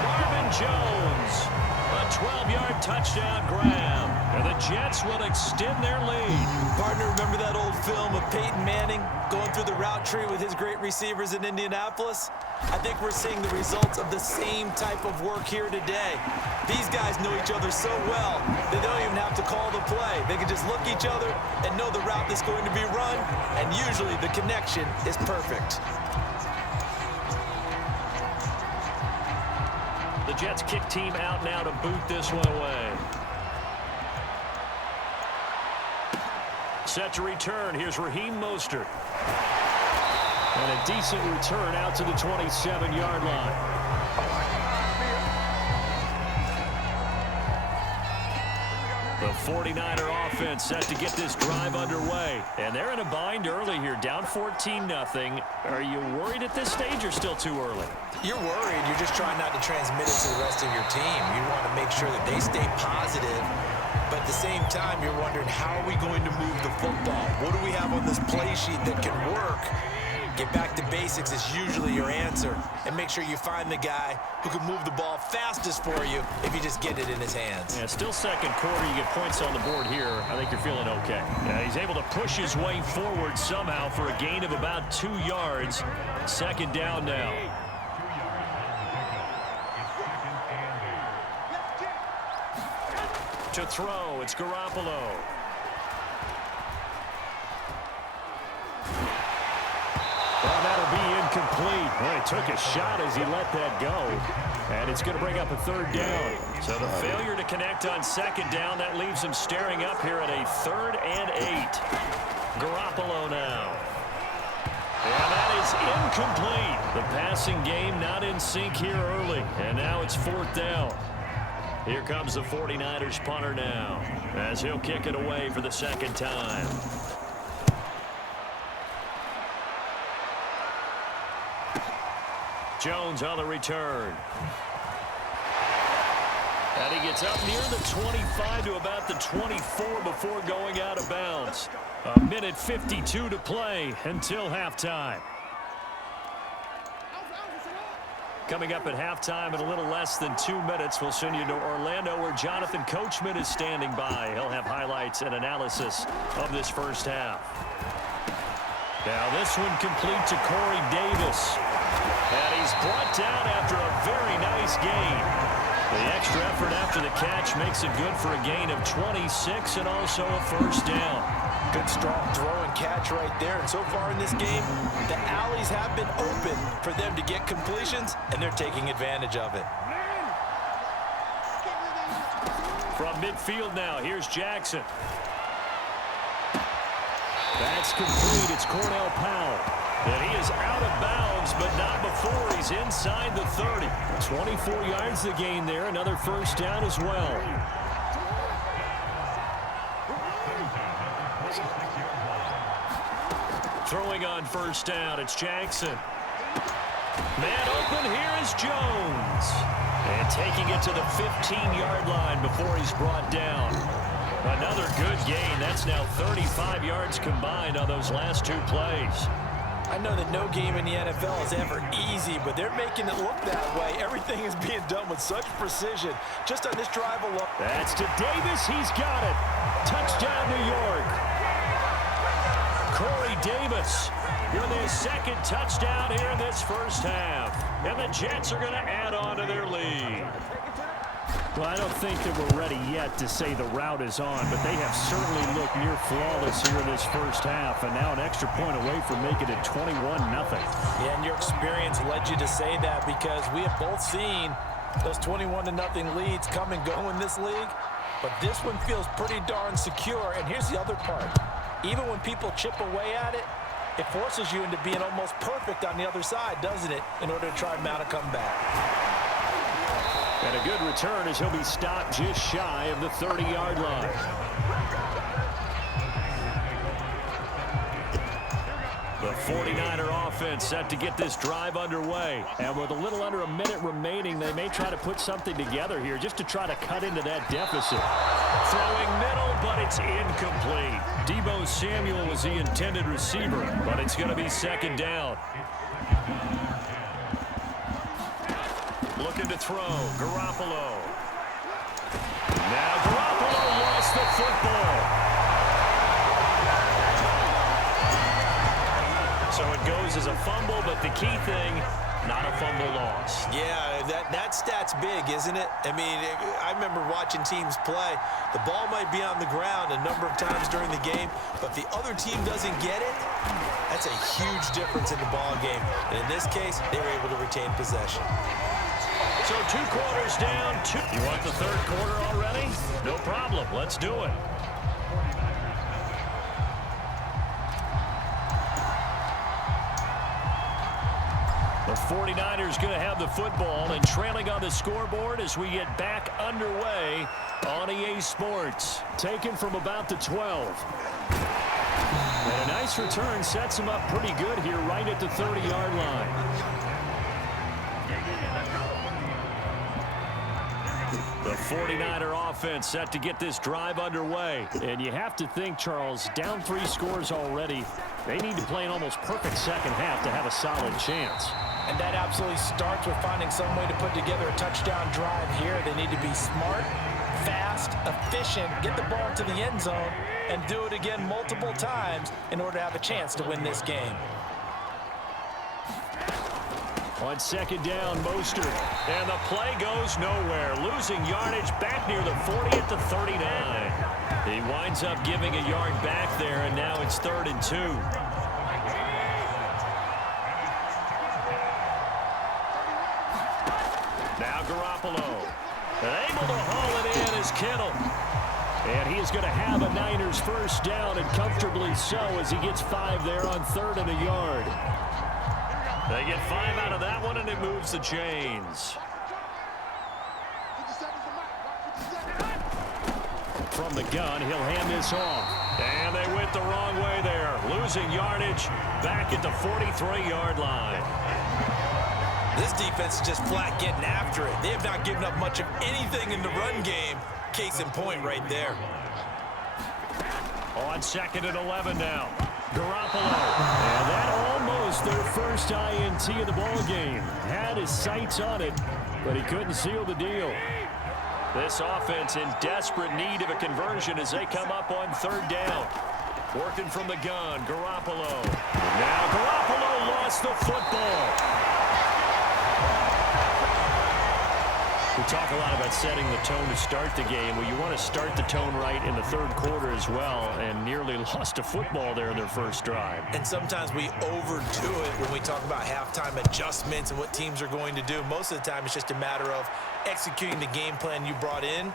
Marvin Jones, a 12-yard touchdown grab. And the Jets will extend their lead. Partner, remember that old film of Peyton Manning going through the route tree with his great receivers in Indianapolis? I think we're seeing the results of the same type of work here today. These guys know each other so well, they don't even have to call the play. They can just look each other and know the route that's going to be run, and usually the connection is perfect. The Jets kick team out now to boot this one away. Set to return. Here's Raheem Mostert. And a decent return out to the 27-yard line. The 49er offense set to get this drive underway. And they're in a bind early here, down 14-0. Are you worried at this stage or still too early? You're worried. You're just trying not to transmit it to the rest of your team. You want to make sure that they stay positive. But at the same time, you're wondering, how are we going to move the football? What do we have on this play sheet that can work? Get back to basics is usually your answer. And make sure you find the guy who can move the ball fastest for you if you just get it in his hands. Yeah, still second quarter. You get points on the board here. I think you're feeling okay. Yeah, he's able to push his way forward somehow for a gain of about 2 yards. Second down now. To throw, it's Garoppolo. Well, that'll be incomplete. Well, he took a shot as he let that go. And it's going to bring up a third down. So the failure to connect on second down, that leaves him staring up here at a 3rd and 8. Garoppolo now. And that is incomplete. The passing game not in sync here early. And now it's 4th down. Here comes the 49ers punter now, as he'll kick it away for the second time. Jones on the return. And he gets up near the 25 to about the 24 before going out of bounds. A minute 52 to play until halftime. Coming up at halftime in a little less than 2 minutes, we'll send you to Orlando where Jonathan Coachman is standing by. He'll have highlights and analysis of this first half. Now this one complete to Corey Davis. And he's brought down after a very nice gain. The extra effort after the catch makes it good for a gain of 26 and also a first down. Good strong throw and catch right there. And so far in this game, the alleys have been open for them to get completions, and they're taking advantage of it. From midfield now, here's Jackson. That's complete. It's Cornell Powell. And he is out of bounds, but not before he's inside the 30. 24 yards the gain there. Another first down as well. Throwing on first down, it's Jackson. Man open, here is Jones. And taking it to the 15-yard line before he's brought down. Another good gain. That's now 35 yards combined on those last 2 plays. I know that no game in the NFL is ever easy, but they're making it look that way. Everything is being done with such precision. Just on this drive alone. That's to Davis. He's got it. Touchdown, New York. Corey Davis with his second touchdown here in this first half. And the Jets are going to add on to their lead. Well, I don't think that we're ready yet to say the route is on, but they have certainly looked near flawless here in this first half, and now an extra point away from making it 21-0. Yeah, and your experience led you to say that because we have both seen those 21-0 leads come and go in this league, but this one feels pretty darn secure. And here's the other part. Even when people chip away at it, it forces you into being almost perfect on the other side, doesn't it, in order to try and mount a comeback. And a good return as he'll be stopped just shy of the 30-yard line. The 49er offense set to get this drive underway. And with a little under a minute remaining, they may try to put something together here just to try to cut into that deficit. Throwing middle, but it's incomplete. Deebo Samuel was the intended receiver, but it's going to be second down. Looking to throw, Garoppolo. Now Garoppolo lost the football. So it goes as a fumble, but the key thing, not a fumble loss. Yeah, that stat's big, isn't it? I mean, I remember watching teams play. The ball might be on the ground a number of times during the game, but if the other team doesn't get it, that's a huge difference in the ball game. And in this case, they were able to retain possession. So 2 quarters down. You want the third quarter already? No problem. Let's do it. The 49ers going to have the football and trailing on the scoreboard as we get back underway on EA Sports. Taken from about the 12. And a nice return sets him up pretty good here right at the 30-yard line. The 49er offense set to get this drive underway. And you have to think, Charles, down 3 scores already. They need to play an almost perfect second half to have a solid chance. And that absolutely starts with finding some way to put together a touchdown drive here. They need to be smart, fast, efficient, get the ball to the end zone, and do it again multiple times in order to have a chance to win this game. On second down, Mostert. And the play goes nowhere. Losing yardage back near the 40 at the 39. He winds up giving a yard back there, and now it's 3rd and 2. Now Garoppolo. And able to haul it in is Kittle. And he is going to have a Niners first down, and comfortably so, as he gets 5 there on 3rd and a yard. They get 5 out of that one, and it moves the chains. From the gun, he'll hand this off. And they went the wrong way there. Losing yardage back at the 43-yard line. This defense is just flat getting after it. They have not given up much of anything in the run game. Case in point right there. On 2nd and 11 now. Garoppolo. And that almost their first INT of the ball game. Had his sights on it, but he couldn't seal the deal. This offense in desperate need of a conversion as they come up on 3rd down. Working from the gun, Garoppolo. Now Garoppolo lost the football. We talk a lot about setting the tone to start the game. Well, you want to start the tone right in the 3rd quarter as well, and nearly lost a football there in their first drive. And sometimes we overdo it when we talk about halftime adjustments and what teams are going to do. Most of the time, it's just a matter of executing the game plan you brought in.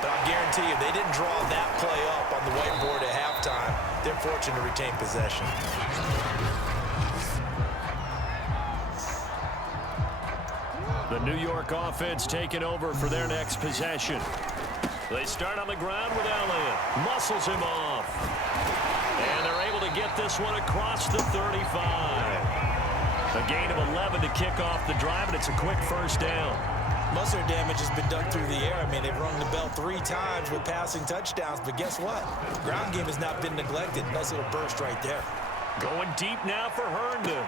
But I'll guarantee you, they didn't draw that play up on the whiteboard at halftime. They're fortunate to retain possession. The New York offense taking over for their next possession. They start on the ground with Elliott. Muscles him off. And they're able to get this one across the 35. A gain of 11 to kick off the drive, and it's a quick first down. Most of their damage has been done through the air. I mean, they've rung the bell 3 times with passing touchdowns, but guess what? Ground game has not been neglected. Nice little burst right there. Going deep now for Herndon.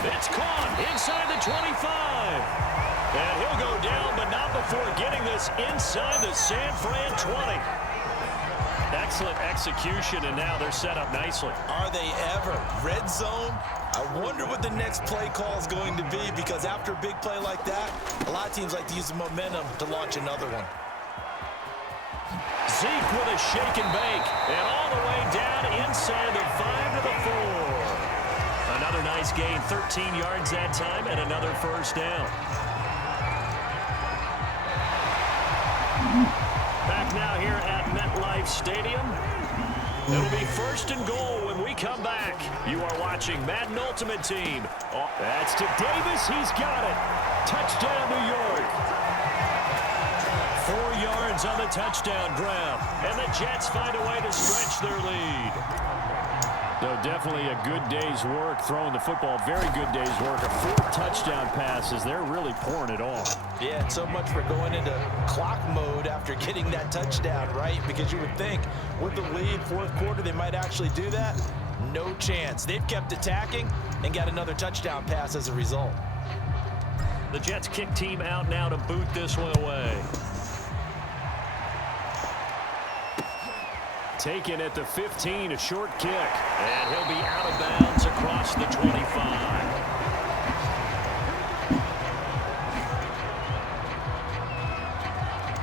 It's caught inside the 25. And he'll go down, but not before getting this inside the San Fran 20. Excellent execution, and now they're set up nicely. Are they ever? Red zone? I wonder what the next play call is going to be, because after a big play like that, a lot of teams like to use the momentum to launch another one. Zeke with a shake and bake, and all the way down inside the 5 to the 4. Another nice gain, 13 yards that time, and another first down. Back now here at MetLife Stadium. It'll be 1st and goal when we come back. You are watching Madden Ultimate Team. Oh, that's to Davis. He's got it. Touchdown, New York. 4 yards on the touchdown grab. And the Jets find a way to stretch their lead. So definitely a good day's work throwing the football. Very good day's work. 4 touchdown passes. They're really pouring it on. Yeah, and so much for going into clock mode after getting that touchdown, right? Because you would think with the lead, 4th quarter, they might actually do that. No chance. They've kept attacking and got another touchdown pass as a result. The Jets kick team out now to boot this one away. Taken at the 15, a short kick. And he'll be out of bounds across the 25.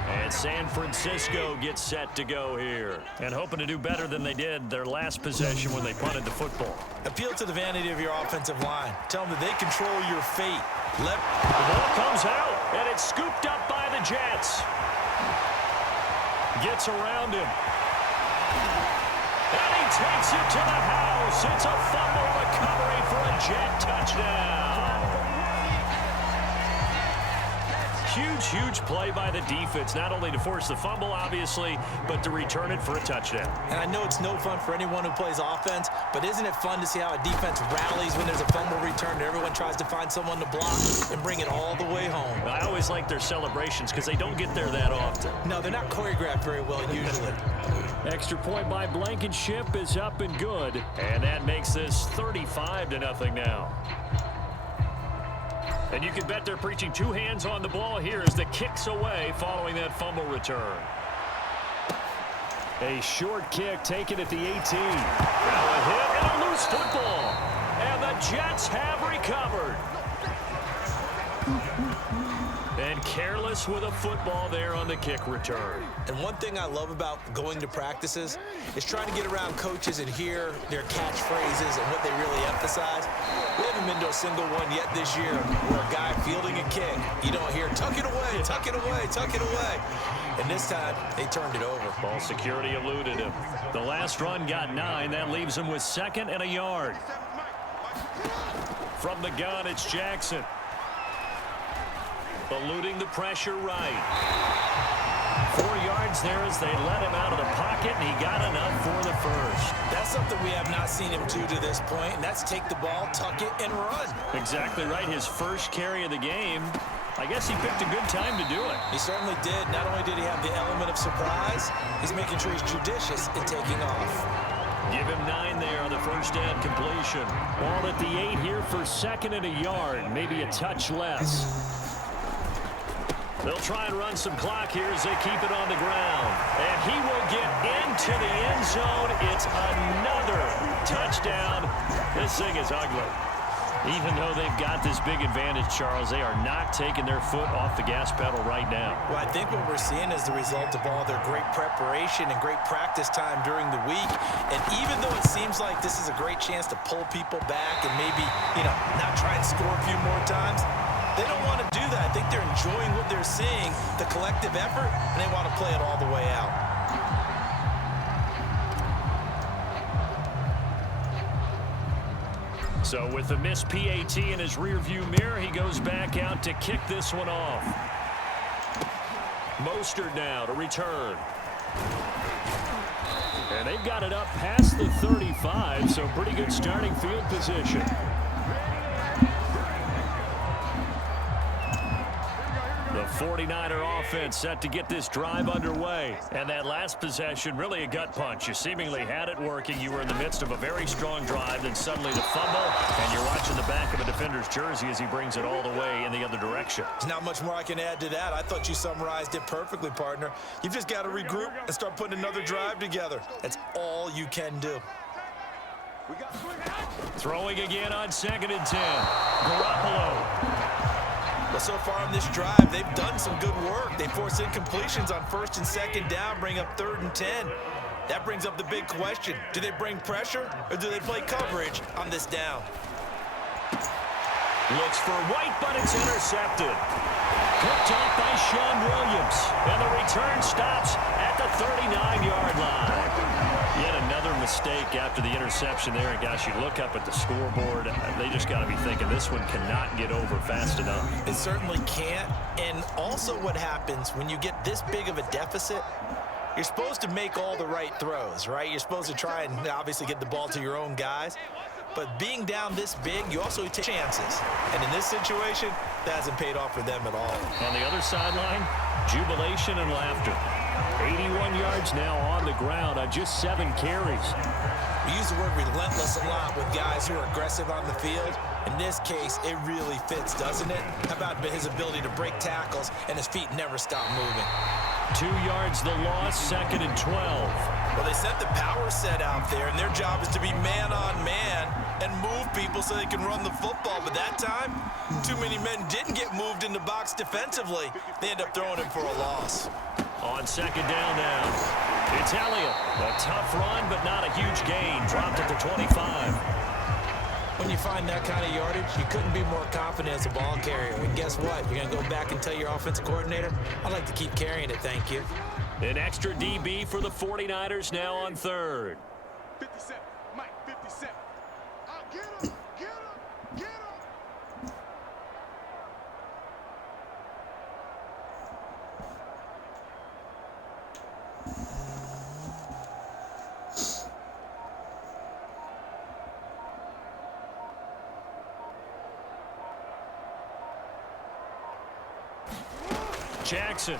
And San Francisco gets set to go here. And hoping to do better than they did their last possession when they punted the football. Appeal to the vanity of your offensive line. Tell them that they control your fate. The ball comes out, and it's scooped up by the Jets. Gets around him. And he takes it to the house. It's a fumble recovery for a Jet touchdown. huge play by the defense, not only to force the fumble, obviously, but to return it for a touchdown. And I know it's no fun for anyone who plays offense, but isn't it fun to see how a defense rallies when there's a fumble return and everyone tries to find someone to block and bring it all the way home? I always like their celebrations because they don't get there that often. No, they're not choreographed very well usually. Extra point by Blankenship is up and good, and that makes this 35-0 now. And you can bet they're preaching two hands on the ball here as the kick's away following that fumble return. A short kick taken at the 18. Now a hit and a loose football. And the Jets have recovered. And careless with a football there on the kick return. And one thing I love about going to practices is trying to get around coaches and hear their catchphrases and what they really emphasize. We haven't been to a single one yet this year where a guy fielding a kick, you don't hear, tuck it away, tuck it away, tuck it away. And this time, they turned it over. Ball security eluded him. The last run got 9. That leaves him with 2nd and a yard. From the gun, it's Jackson. Eluding the pressure right. 4 yards there as they let him out of the pocket, and he got enough for the first. That's something we have not seen him do to this point, and that's take the ball, tuck it, and run. Exactly right. His first carry of the game. I guess he picked a good time to do it. He certainly did. Not only did he have the element of surprise, he's making sure he's judicious in taking off. Give him 9 there on the first down completion. Ball at the 8 here for 2nd and a yard, maybe a touch less. They'll try and run some clock here as they keep it on the ground. And he will get into the end zone. It's another touchdown. This thing is ugly. Even though they've got this big advantage, Charles, they are not taking their foot off the gas pedal right now. Well, I think what we're seeing is the result of all their great preparation and great practice time during the week. And even though it seems like this is a great chance to pull people back and maybe, not try and score a few more times, they don't want to do that. I think they're enjoying what they're seeing, the collective effort, and they want to play it all the way out. So with the missed PAT in his rearview mirror, he goes back out to kick this one off. Mostert now to return. And they've got it up past the 35, so pretty good starting field position. The 49er offense set to get this drive underway. And that last possession, really a gut punch. You seemingly had it working. You were in the midst of a very strong drive, then suddenly the fumble, and you're watching the back of a defender's jersey as he brings it all the way in the other direction. There's not much more I can add to that. I thought you summarized it perfectly, partner. You've just got to regroup and start putting another drive together. That's all you can do. Throwing again on 2nd and 10. Garoppolo. Well, so far on this drive, they've done some good work. They force incompletions on 1st and 2nd down, bring up 3rd and 10. That brings up the big question. Do they bring pressure or do they play coverage on this down? Looks for White, but it's intercepted. Picked off by Sean Williams. And the return stops at the 39-yard line. Yet another mistake after the interception there. And gosh, you look up at the scoreboard, they just got to be thinking this one cannot get over fast enough. It certainly can't. And also what happens when you get this big of a deficit, you're supposed to make all the right throws, right? You're supposed to try and obviously get the ball to your own guys. But being down this big, you also take chances. And in this situation, that hasn't paid off for them at all. On the other sideline, jubilation and laughter. 81 yards now on the ground on just 7 carries. We use the word relentless a lot with guys who are aggressive on the field. In this case, it really fits, doesn't it? How about his ability to break tackles and his feet never stop moving? 2 yards the loss, 2nd and 12. Well, they sent the power set out there, and their job is to be man-on-man and move people so they can run the football. But that time, too many men didn't get moved in the box defensively. They end up throwing it for a loss. On 2nd down now, it's Elliott. A tough run, but not a huge gain. Dropped at the 25. When you find that kind of yardage, you couldn't be more confident as a ball carrier. And guess what? You're going to go back and tell your offensive coordinator, I'd like to keep carrying it, thank you. An extra DB for the 49ers now on 3rd. 57, Mike, 57. Get him, get him, get him. Jackson.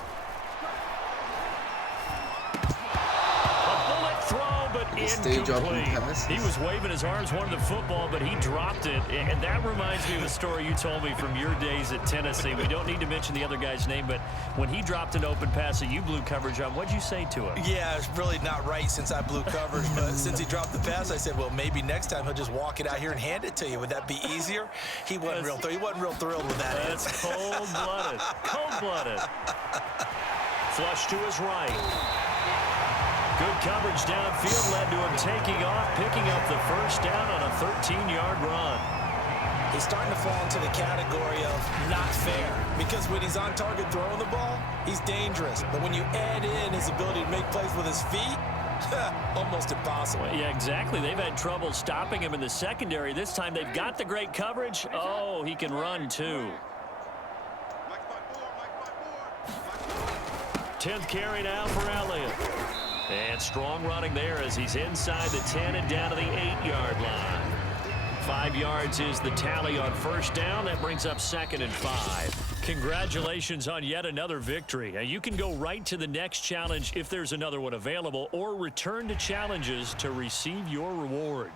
Throw, but incomplete. He was waving his arms, wanted the football, but he dropped it. And that reminds me of a story you told me from your days at Tennessee. We don't need to mention the other guy's name, but when he dropped an open pass that you blew coverage on, what'd you say to him? Yeah, it's really not right since I blew coverage, but since he dropped the pass, I said, well, maybe next time he'll just walk it out here and hand it to you. Would that be easier? He wasn't real thrilled with that. That's cold-blooded. Cold-blooded. Flush to his right. Good coverage downfield led to him taking off, picking up the first down on a 13-yard run. He's starting to fall into the category of not fair because when he's on target throwing the ball, he's dangerous. But when you add in his ability to make plays with his feet, almost impossible. Well, yeah, exactly. They've had trouble stopping him in the secondary. This time they've got the great coverage. Oh, he can run too. 10th carry now for Elliott. And strong running there as he's inside the 10 and down to the 8-yard line. 5 yards is the tally on first down. That brings up 2nd and 5. Congratulations on yet another victory. Now, you can go right to the next challenge if there's another one available, or return to challenges to receive your reward.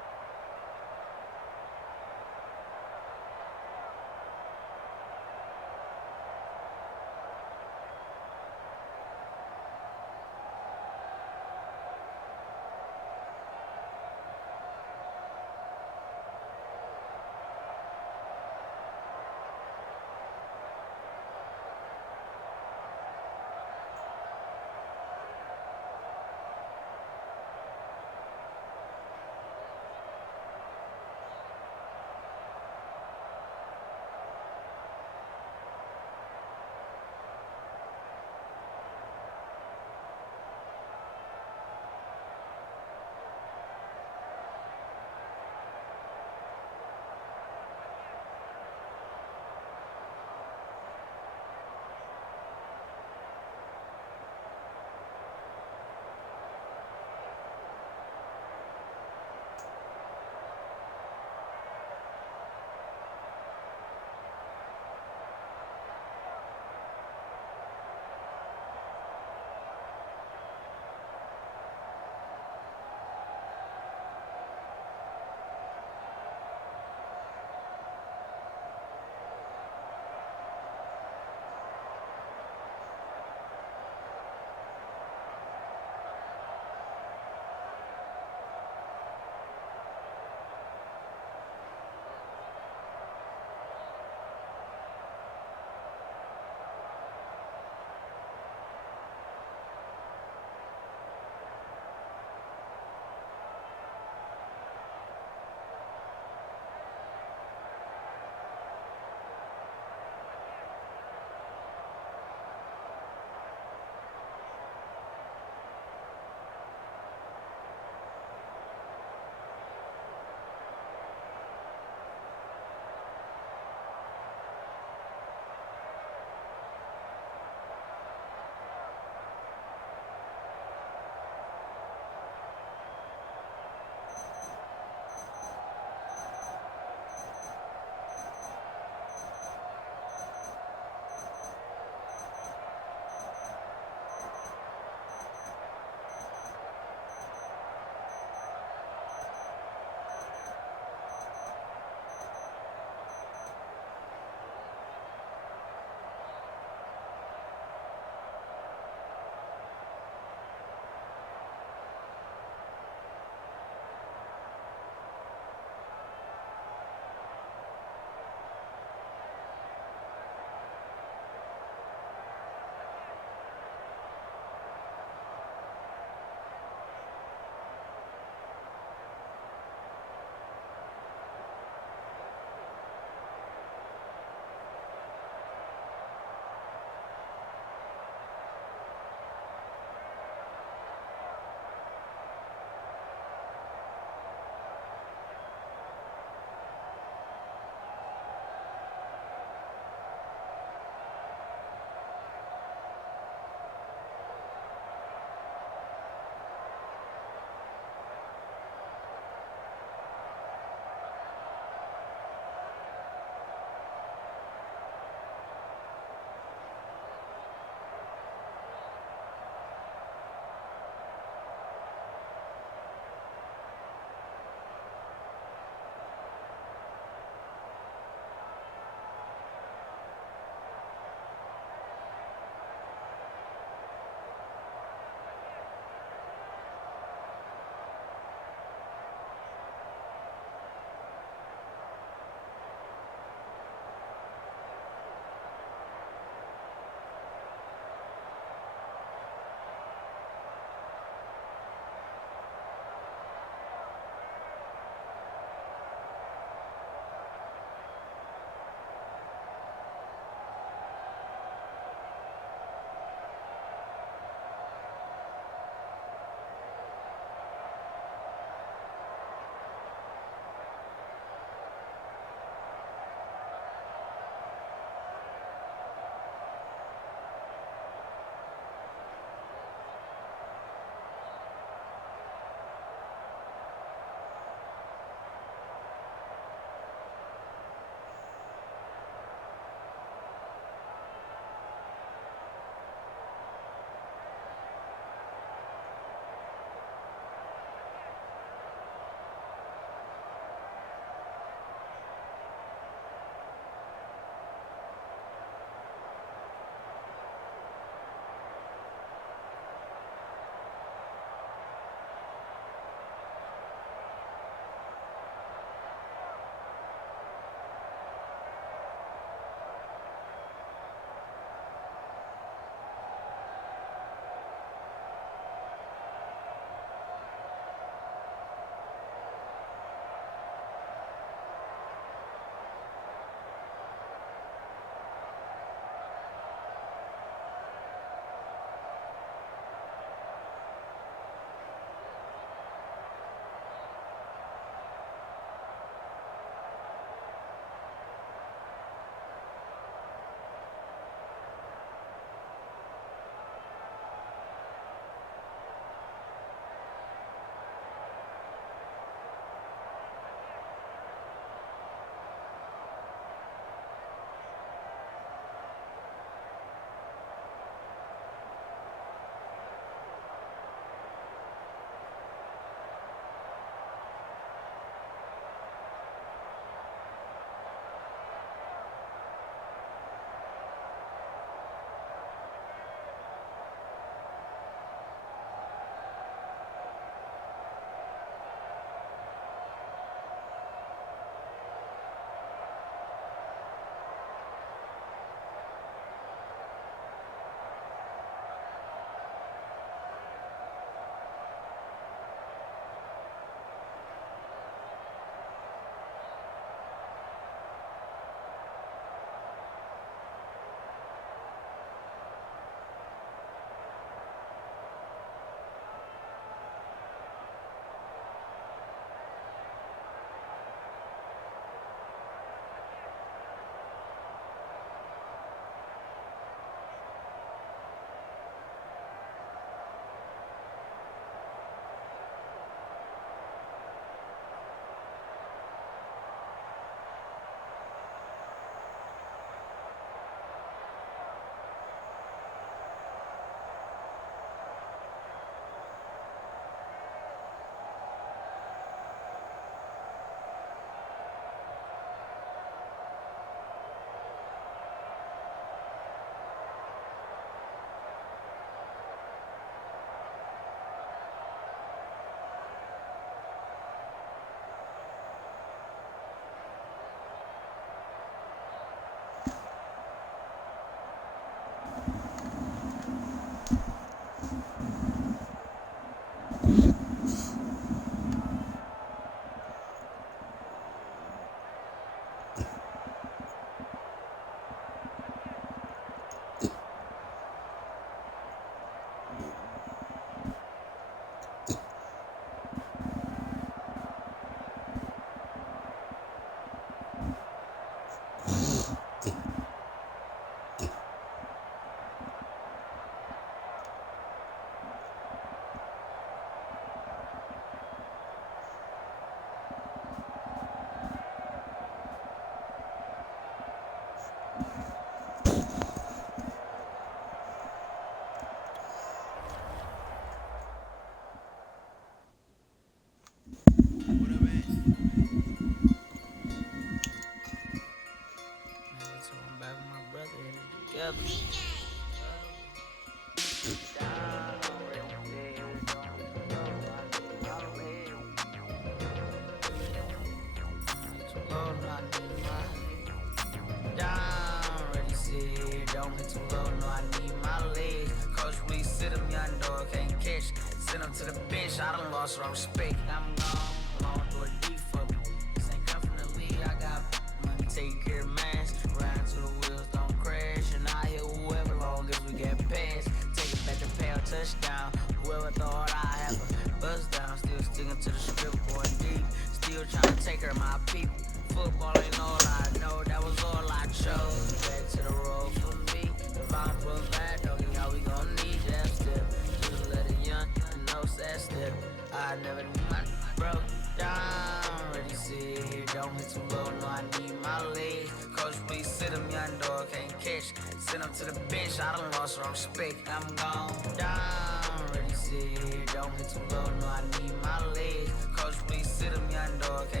don't hit too low, no, I need my legs. Coach, please sit him, young dog, can't catch. Send him to the bench, I done lost some respect. I'm gone, long through a deep for me. This ain't come from the league, I got money, take care of mans. Ride till the wheels don't crash, and I hit whoever long as we get past. Take it back to pay a touchdown. Whoever thought I have a buzz down, still sticking to the script, going deep. Still trying to take her, my people. Football ain't all I know, that was all I chose. Back to the road for me. If I'm put back, doggy, how we gon' need that step? Just let a young know that step. I never knew my broke down. Ready, sit here, don't hit too low, no, I need my legs. Coach, please sit him, young dog, can't catch. Send him to the bench, I done lost some respect. I'm gone down. Ready, sit here, don't hit too low, no, I need my legs. Coach, please sit him, young dog, can't